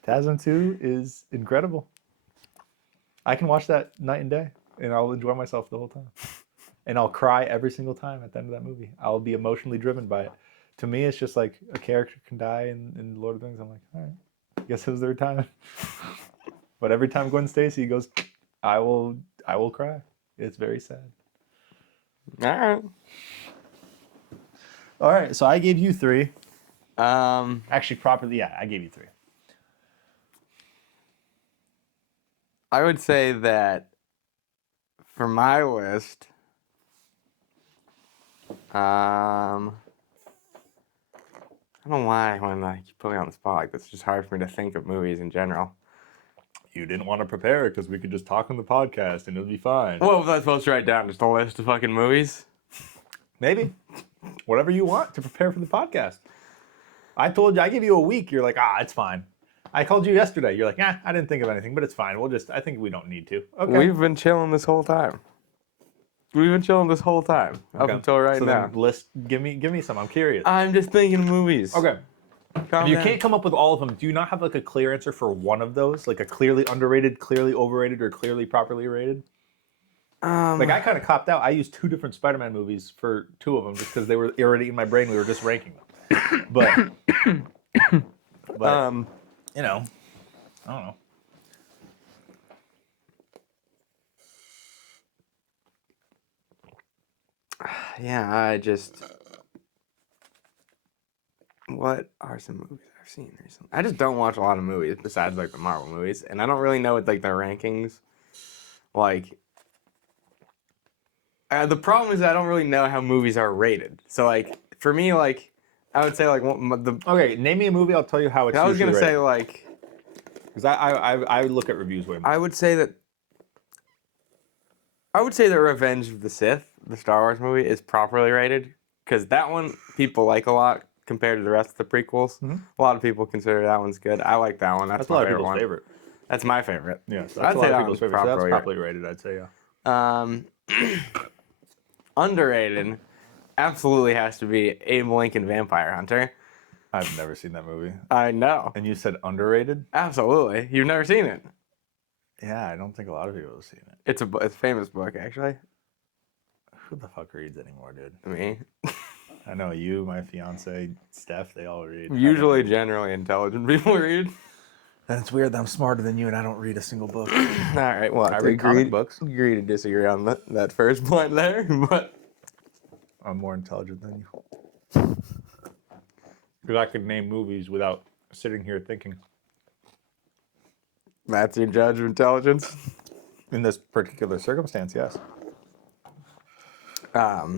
TASM 2 is incredible. I can watch that night and day, and I'll enjoy myself the whole time. And I'll cry every single time at the end of that movie. I'll be emotionally driven by it. To me, it's just like a character can die in Lord of the Rings. I'm like, all right, I guess it was their time. But every time Gwen Stacy goes, I will cry. It's very sad. all right. All right, so I gave you 3. Um, Actually, properly, yeah, I gave you 3. I would say that for my list, I don't know why when you put me on the spot like this. It's just hard for me to think of movies in general. You didn't want to prepare it because we could just talk on the podcast and it'll be fine. What was I supposed to write down? Just a list of fucking movies? Maybe. Whatever you want to prepare for the podcast. I told you, I give you a week. You're like, it's fine. I called you yesterday. You're like, I didn't think of anything, but it's fine. I think we don't need to. Okay. We've been chilling this whole time. Up until right now. Give me some. I'm curious. I'm just thinking of movies. Okay. Calm If you down. can't come up with all of them, do you not have like a clear answer for one of those? Like a clearly underrated, clearly overrated, or clearly properly rated? Like I kind of copped out. I used 2 different Spider-Man movies for 2 of them just because they were already in my brain. We were just ranking them. But you know, I don't know. Yeah, I just. What are some movies seen recently. I just don't watch a lot of movies besides like the Marvel movies, and I don't really know what like their rankings. Like, the problem is I don't really know how movies are rated. So like for me, like I would say like Okay, name me a movie. I'll tell you how it's. I was gonna usually say rated. like Because I look at reviews way more. I would say that Revenge of the Sith, the Star Wars movie, is properly rated because that one people like a lot compared to the rest of the prequels. Mm-hmm. A lot of people consider that one's good. I like that one. That's a my lot of favorite people's one. favorite. That's my favorite. Yeah, so I'd that's a say lot that of people's one's favorite. So that's properly properly rated. I'd say yeah. Underrated, absolutely has to be Abe Lincoln Vampire Hunter. I've never seen that movie. I know. And you said underrated? Absolutely. You've never seen it? Yeah, I don't think a lot of people have seen it. It's a famous book, actually. Who the fuck reads anymore, dude? Me. I know you, my fiance, Steph, they all read. Usually generally intelligent people read. And it's weird that I'm smarter than you and I don't read a single book. All right, well, I read comic books. Agree to disagree on that first point there, but I'm more intelligent than you. Because I could name movies without sitting here thinking. that's your judge of intelligence. In this particular circumstance, yes. What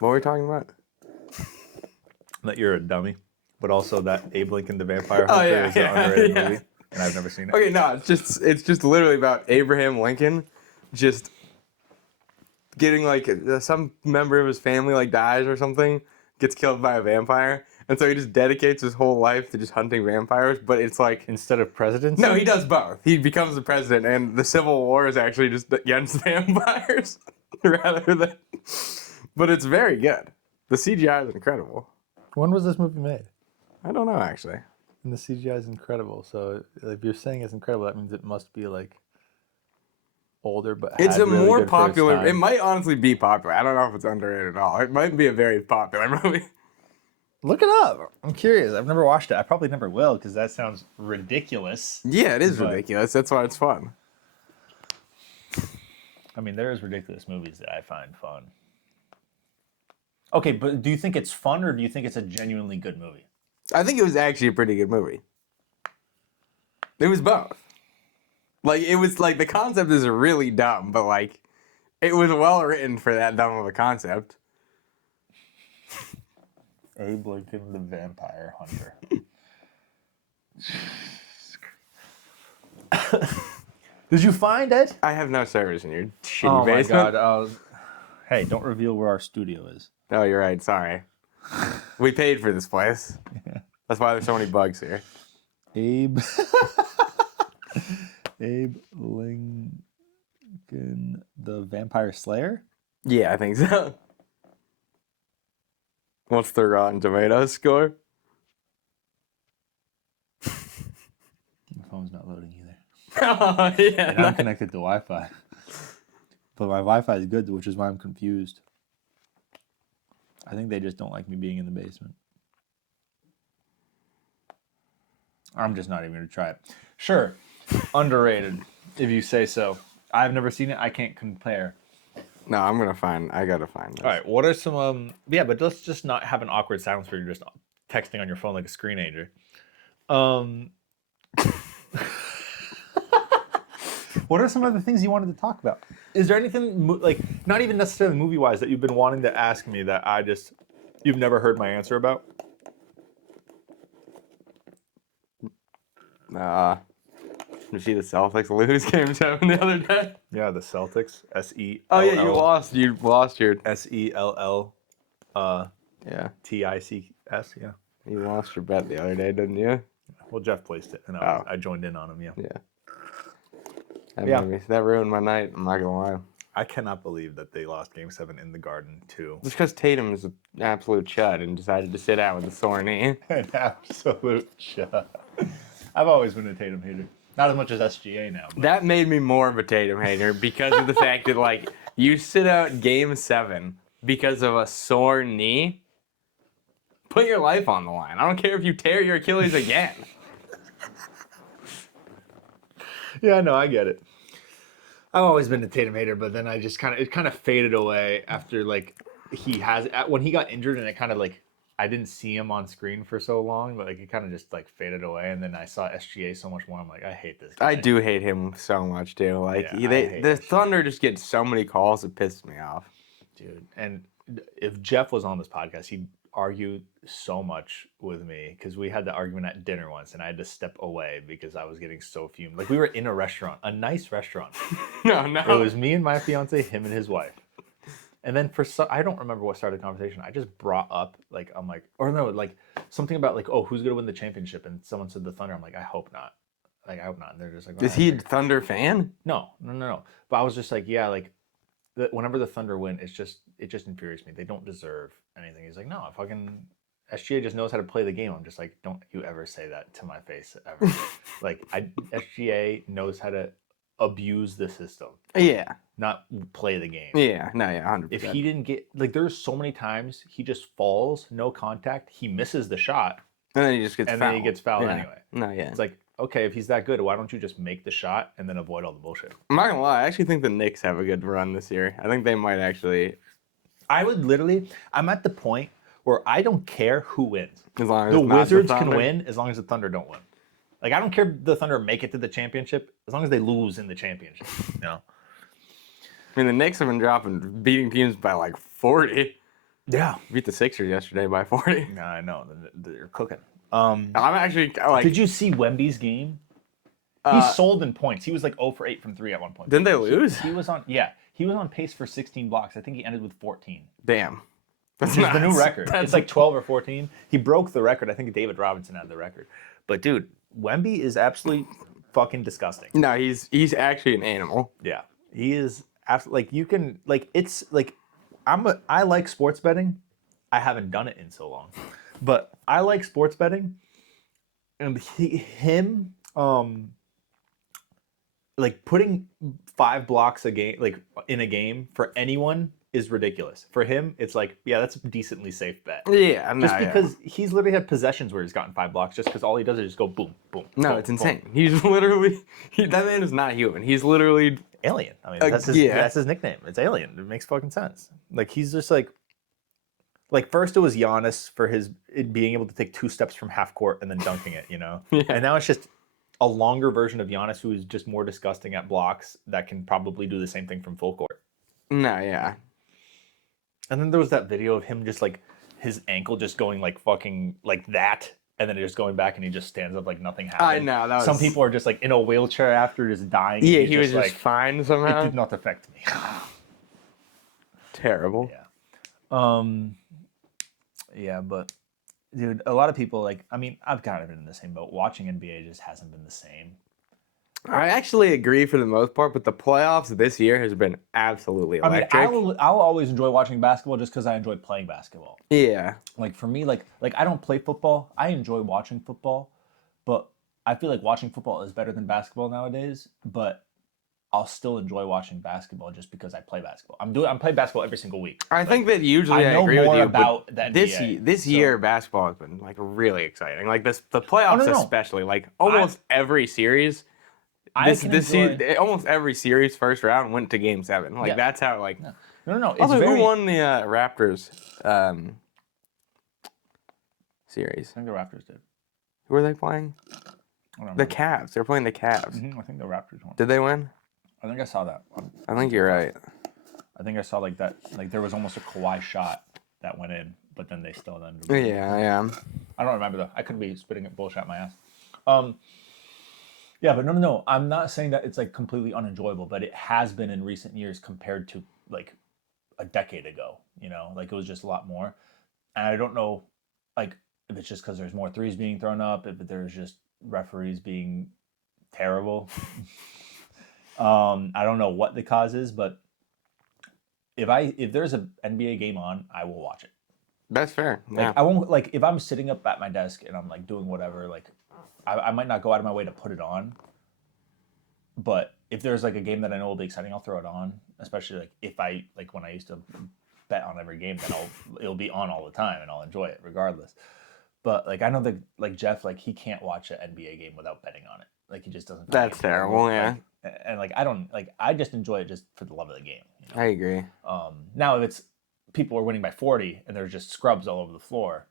were we talking about? That you're a dummy, but also that Abe Lincoln the Vampire Hunter is an underrated movie, and I've never seen it. Okay, no, it's just literally about Abraham Lincoln just getting like some member of his family like dies or something, gets killed by a vampire, and so he just dedicates his whole life to just hunting vampires. But it's like Instead of presidency? no, he does both. He becomes the president, and the Civil War is actually just against vampires rather than. But it's very good. The CGI is incredible. When was this movie made? I don't know actually. And the CGI is incredible. So if you're saying it's incredible, that means it must be like older, but It's had a really more good for its popular. time. It might honestly be popular. I don't know if it's underrated at all. It might be a very popular movie. Look it up. I'm curious. I've never watched it. I probably never will because that sounds ridiculous. Yeah, it is But- ridiculous. That's why it's fun. I mean, there is ridiculous movies that I find fun. Okay, but do you think it's fun or do you think it's a genuinely good movie? I think it was actually a pretty good movie. It was both. Like, it was like the concept is really dumb, but like, it was well written for that dumb of a concept. Abe Lincoln the Vampire Hunter. Did you find it? I have no service in your shitty Oh my basement. god. Hey, don't reveal where our studio is. Oh, you're right. Sorry. We paid for this place. Yeah. That's why there's so many bugs here. Abe. Abe Lincoln the Vampire Slayer? Yeah, I think so. What's the Rotten Tomatoes score? My phone's not loading either. Oh, yeah. And I'm connected to Wi-Fi. But my Wi-Fi is good, which is why I'm confused. I think they just don't like me being in the basement. I'm just not even going to try it. Sure, underrated, if you say so. I've never seen it. I can't compare. No, I gotta find this. All right, what are some, yeah, but let's just not have an awkward silence where you're just texting on your phone like a screenager. What are some other things you wanted to talk about? Is there anything, like, not even necessarily movie-wise, that you've been wanting to ask me that you've never heard my answer about? Did you see the Celtics lose Game 7 the other day? Yeah, the Celtics, S-E-L-L. Oh yeah, you lost. You lost your S-E-L-L, yeah. T-I-C-S, yeah. You lost your bet the other day, didn't you? Well, Jeff placed it, and I joined in on him, yeah. Yeah. Yeah. That ruined my night. I'm not gonna lie. I cannot believe that they lost Game 7 in the Garden, too. Just because Tatum is an absolute chud and decided to sit out with a sore knee. An absolute shot. I've always been a Tatum hater. Not as much as SGA now. But. That made me more of a Tatum hater because of the fact that, like, you sit out Game 7 because of a sore knee. Put your life on the line. I don't care if you tear your Achilles again. Yeah, no, I get it. I've always been a Tatum hater, but then it kind of faded away after, like, when he got injured, and it kind of, like, I didn't see him on screen for so long, but like he kind of just like faded away. And then I saw SGA so much more. I'm like, I hate this guy. I do hate him so much too. Like Yeah, I hate the SGA. Thunder just get so many calls, it pisses me off. Dude. And if Jeff was on this podcast, he'd argue so much with me because we had the argument at dinner once, and I had to step away because I was getting so fumed. Like we were in a restaurant, a nice restaurant. No. It was me and my fiance, him and his wife. And then I don't remember what started the conversation. I just brought up like I'm like, or no, like something about like, oh, who's gonna win the championship? And someone said the Thunder. I'm like, I hope not. Like I hope not. And they're just like, Is he a Thunder fan? No. But I was just like, yeah, like whenever the Thunder win, it just infuriates me. They don't deserve anything. He's like, no, fucking SGA just knows how to play the game. I'm just like, don't you ever say that to my face ever. Like SGA knows how to abuse the system. Yeah. Not play the game. Yeah. No. Yeah. 100%. If he didn't get like, there's so many times he just falls, no contact, he misses the shot, and then he just gets and fouled. then he gets fouled Yeah. anyway. No. Yeah. It's like, okay, if he's that good, why don't you just make the shot and then avoid all the bullshit? I'm not gonna lie. I actually think the Knicks have a good run this year. I think they might actually. I'm at the point where I don't care who wins. As long as The it's not Wizards the can Thunder. win as long as the Thunder don't win. Like I don't care if the Thunder make it to the championship as long as they lose in the championship. You know? I mean, the Knicks have been beating teams by like 40. Yeah. Beat the Sixers yesterday by 40. Yeah, I know. They're cooking. I'm actually like. Did you see Wemby's game? He sold in points. He was like 0 for 8 from 3 at one point. Didn't they lose? He was on pace for 16 blocks. I think he ended with 14. Damn. That's Which is the new record. That's It's like 12 or 14. He broke the record. I think David Robinson had the record. But dude, Wemby is absolutely fucking disgusting. No, he's actually an animal. Yeah. He is absolutely like you can like it's like I like sports betting. I haven't done it in so long. But I like sports betting. And him like putting 5 blocks a game like in a game for anyone is ridiculous. For him, it's like, yeah, that's a decently safe bet. Yeah, no, Just because he's literally had possessions where he's gotten 5 blocks just because all he does is just go boom, boom. No, boom, it's insane. He's literally that man is not human. He's literally Alien. I mean, that's his nickname. It's Alien. It makes fucking sense. Like he's just like first it was Giannis for being able to take 2 steps from half court and then dunking it, you know? Yeah. And now it's just a longer version of Giannis who is just more disgusting at blocks that can probably do the same thing from full court. No, yeah. And then there was that video of him just like his ankle just going like fucking like that, and then just going back and he just stands up like nothing happened. I know. That was... Some people are just like in a wheelchair after just dying. Yeah, he was just like, fine it somehow. did not affect me. Terrible. Yeah. Yeah, but dude, a lot of people like. I mean, I've kind of been in the same boat. Watching NBA just hasn't been the same. I actually agree for the most part, but the playoffs this year has been absolutely electric. I mean, I'll always enjoy watching basketball just because I enjoy playing basketball. Yeah. Like for me, like I don't play football. I enjoy watching football, but I feel like watching football is better than basketball nowadays. But I'll still enjoy watching basketball just because I play basketball. I'm playing basketball every single week. I think that usually I know agree with more you, about but the this NBA, year basketball has been like really exciting. Like the playoffs no. especially, like almost every series. Almost every series first round went to game 7. Like Yeah. that's how like. No. It's Also, very... who won the Raptors series? I think the Raptors did. Who were they playing? I don't The remember. Cavs. They were playing the Cavs. I think the Raptors won. Did they win? I think I saw that. I think you're right. I think I saw like that. Like there was almost a Kawhi shot that went in, but then they still then. Yeah. I don't remember though. I could be spitting bullshit out my ass. Yeah, but no. I'm not saying that it's like completely unenjoyable, but it has been in recent years compared to like a decade ago. You know, like it was just a lot more. And I don't know, like if it's just because there's more threes being thrown up, if there's just referees being terrible. I don't know what the cause is, but if there's an NBA game on, I will watch it. That's fair. Yeah. Like I won't like if I'm sitting up at my desk and I'm like doing whatever, like I might not go out of my way to put it on. But if there's like a game that I know will be exciting, I'll throw it on. Especially like if I like when I used to bet on every game, then it'll be on all the time and I'll enjoy it regardless. But like I know that like Jeff, like he can't watch an NBA game without betting on it. Like he just doesn't. That's terrible. Yeah. And like I don't like I just enjoy it just for the love of the game. You know? I agree. Now if it's people are winning by 40 and there's just scrubs all over the floor,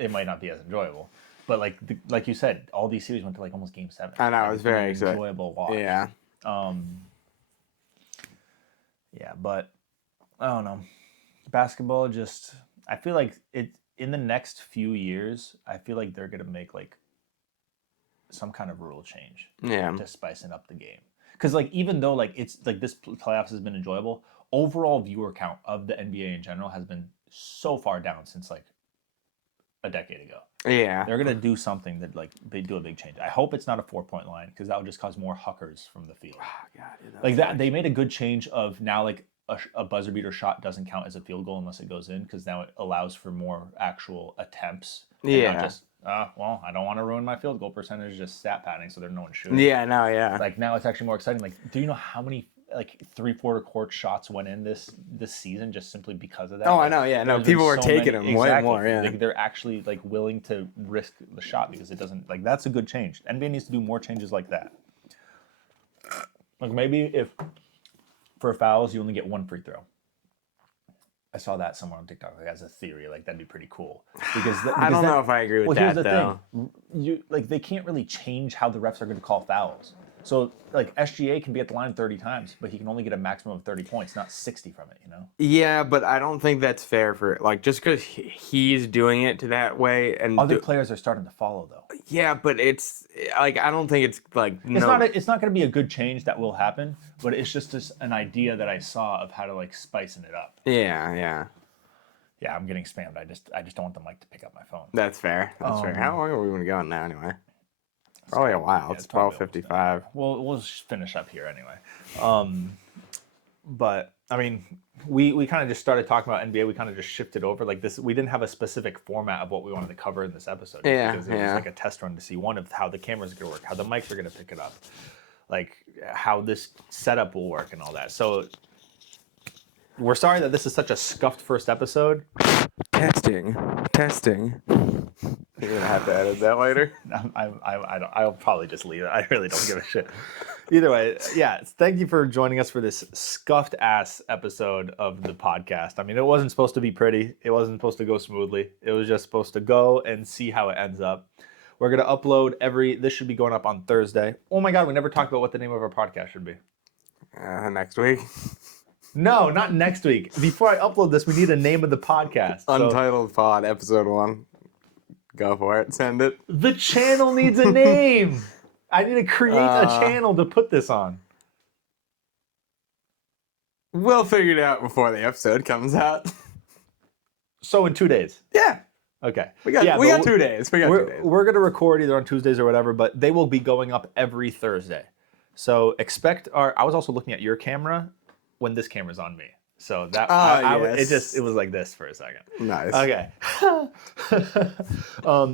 it might not be as enjoyable. But like you said, all these series went to like almost Game 7. I know, it was very exciting. Enjoyable watch. Yeah. Yeah, but I don't know. Basketball just, I feel like it in the next few years, I feel like they're gonna make like some kind of rule change. Yeah. To spicing up the game. Because like even though like it's like this playoffs has been enjoyable, overall viewer count of the NBA in general has been so far down since like a decade ago. Yeah. They're gonna do something that like they do a big change. I hope it's not a 4-point line because that would just cause more huckers from the field. Oh, God, Like that, they made a good change of now like a buzzer beater shot doesn't count as a field goal unless it goes in because now it allows for more actual attempts. Yeah. Not just well, I don't want to ruin my field goal percentage just stat padding so there's no one shooting. Yeah. No. Yeah. Like now it's actually more exciting. Like, do you know how many like 3/4 court shots went in this season just simply because of that? Oh, like, I know. Yeah. No, there's people been were so taking many, them way more. Yeah. Like, they're actually like willing to risk the shot because it doesn't like that's a good change. NBA needs to do more changes like that. Like maybe if for fouls you only get one free throw. I saw that somewhere on TikTok like as a theory. Like that'd be pretty cool. Because I don't know if I agree with that here's the though. thing. You like they can't really change how the refs are going to call fouls. So like SGA can be at the line 30 times, but he can only get a maximum of 30 points, not 60 from it, you know? Yeah, but I don't think that's fair for like just because he's doing it to that way and Other players are starting to follow though. Yeah, but it's like I don't think it's like it's not going to be a good change that will happen, but it's just an idea that I saw of how to like spicing it up. Yeah, yeah. Yeah, I'm getting spammed. I just don't want the mic to pick up my phone. That's fair. That's fair. How long are we going to go now anyway? Probably a while. Yeah, it's 12:55. We'll just finish up here anyway. But I mean, we kind of just started talking about NBA. We kind of just shifted over like this. We didn't have a specific format of what we wanted to cover in this episode. Yeah, because it was like a test run to see one of how the cameras are going to work, how the mics are going to pick it up, like how this setup will work and all that. So we're sorry that this is such a scuffed first episode. Testing. You're gonna have to edit that later. I'll probably just leave it. I really don't give a shit. Either way, yeah. Thank you for joining us for this scuffed ass episode of the podcast. I mean, it wasn't supposed to be pretty. It wasn't supposed to go smoothly. It was just supposed to go and see how it ends up. We're gonna upload this should be going up on Thursday. Oh my God, we never talked about what the name of our podcast should be. Next week. No, not next week. Before I upload this, we need a name of the podcast. Untitled Pod, episode 1. Go for it. Send it. The channel needs a name. I need to create a channel to put this on. We'll figure it out before the episode comes out. So in 2 days. Yeah. Okay. We got 2 days. We're going to record either on Tuesdays or whatever, but they will be going up every Thursday. So expect I was also looking at your camera when this camera's on me. So that yes. it was like this for a second. Nice. Okay.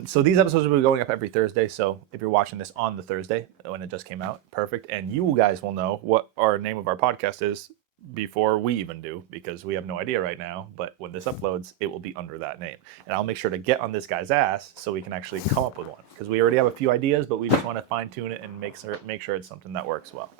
So these episodes will be going up every Thursday. So if you're watching this on the Thursday when it just came out, perfect. And you guys will know what our name of our podcast is before we even do, because we have no idea right now. But when this uploads, it will be under that name. And I'll make sure to get on this guy's ass so we can actually come up with one, because we already have a few ideas, but we just want to fine tune it and make sure it's something that works well.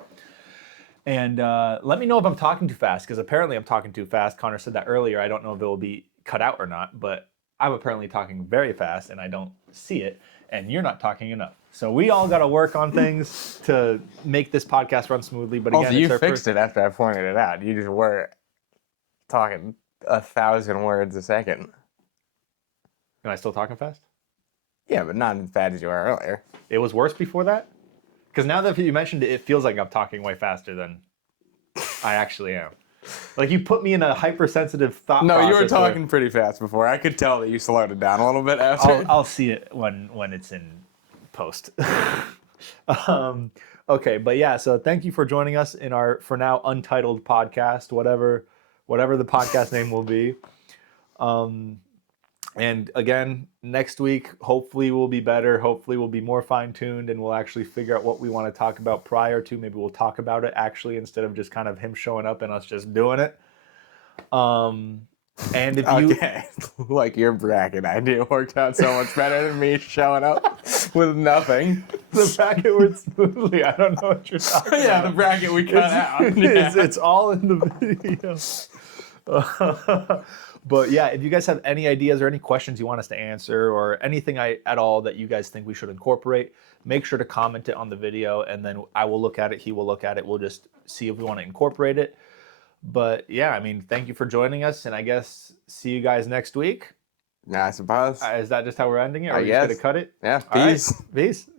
And let me know if I'm talking too fast, because apparently I'm talking too fast. Connor said that earlier. I don't know if it will be cut out or not, but I'm apparently talking very fast and I don't see it, and you're not talking enough. So we all got to work on things to make this podcast run smoothly. But again, also, you fixed it after I pointed it out. You just were talking 1,000 words a second. Am I still talking fast? Yeah, but not as bad as you were earlier. It was worse before that? Because now that you mentioned it, it feels like I'm talking way faster than I actually am. Like you put me in a hypersensitive thought process. No, you were talking pretty fast before. I could tell that you slowed it down a little bit after. I'll see it when it's in post. Okay, but yeah, so thank you for joining us in our, for now, untitled podcast, whatever the podcast name will be. And again, next week, hopefully we'll be better. Hopefully we'll be more fine-tuned and we'll actually figure out what we want to talk about prior to. Maybe we'll talk about it actually instead of just kind of him showing up and us just doing it. And if you... Okay, like your bracket idea worked out so much better than me showing up with nothing. The bracket worked smoothly. I don't know what you're talking about. Yeah, the bracket we cut out. It's all in the video. But yeah, if you guys have any ideas or any questions you want us to answer or anything at all that you guys think we should incorporate, make sure to comment it on the video, and then I will look at it, he will look at it. We'll just see if we want to incorporate it. But yeah, I mean, thank you for joining us, and I guess see you guys next week. Yeah, I suppose. Is that just how we're ending it? Or I are you just guess. going to cut it? Yeah, All right, peace. peace.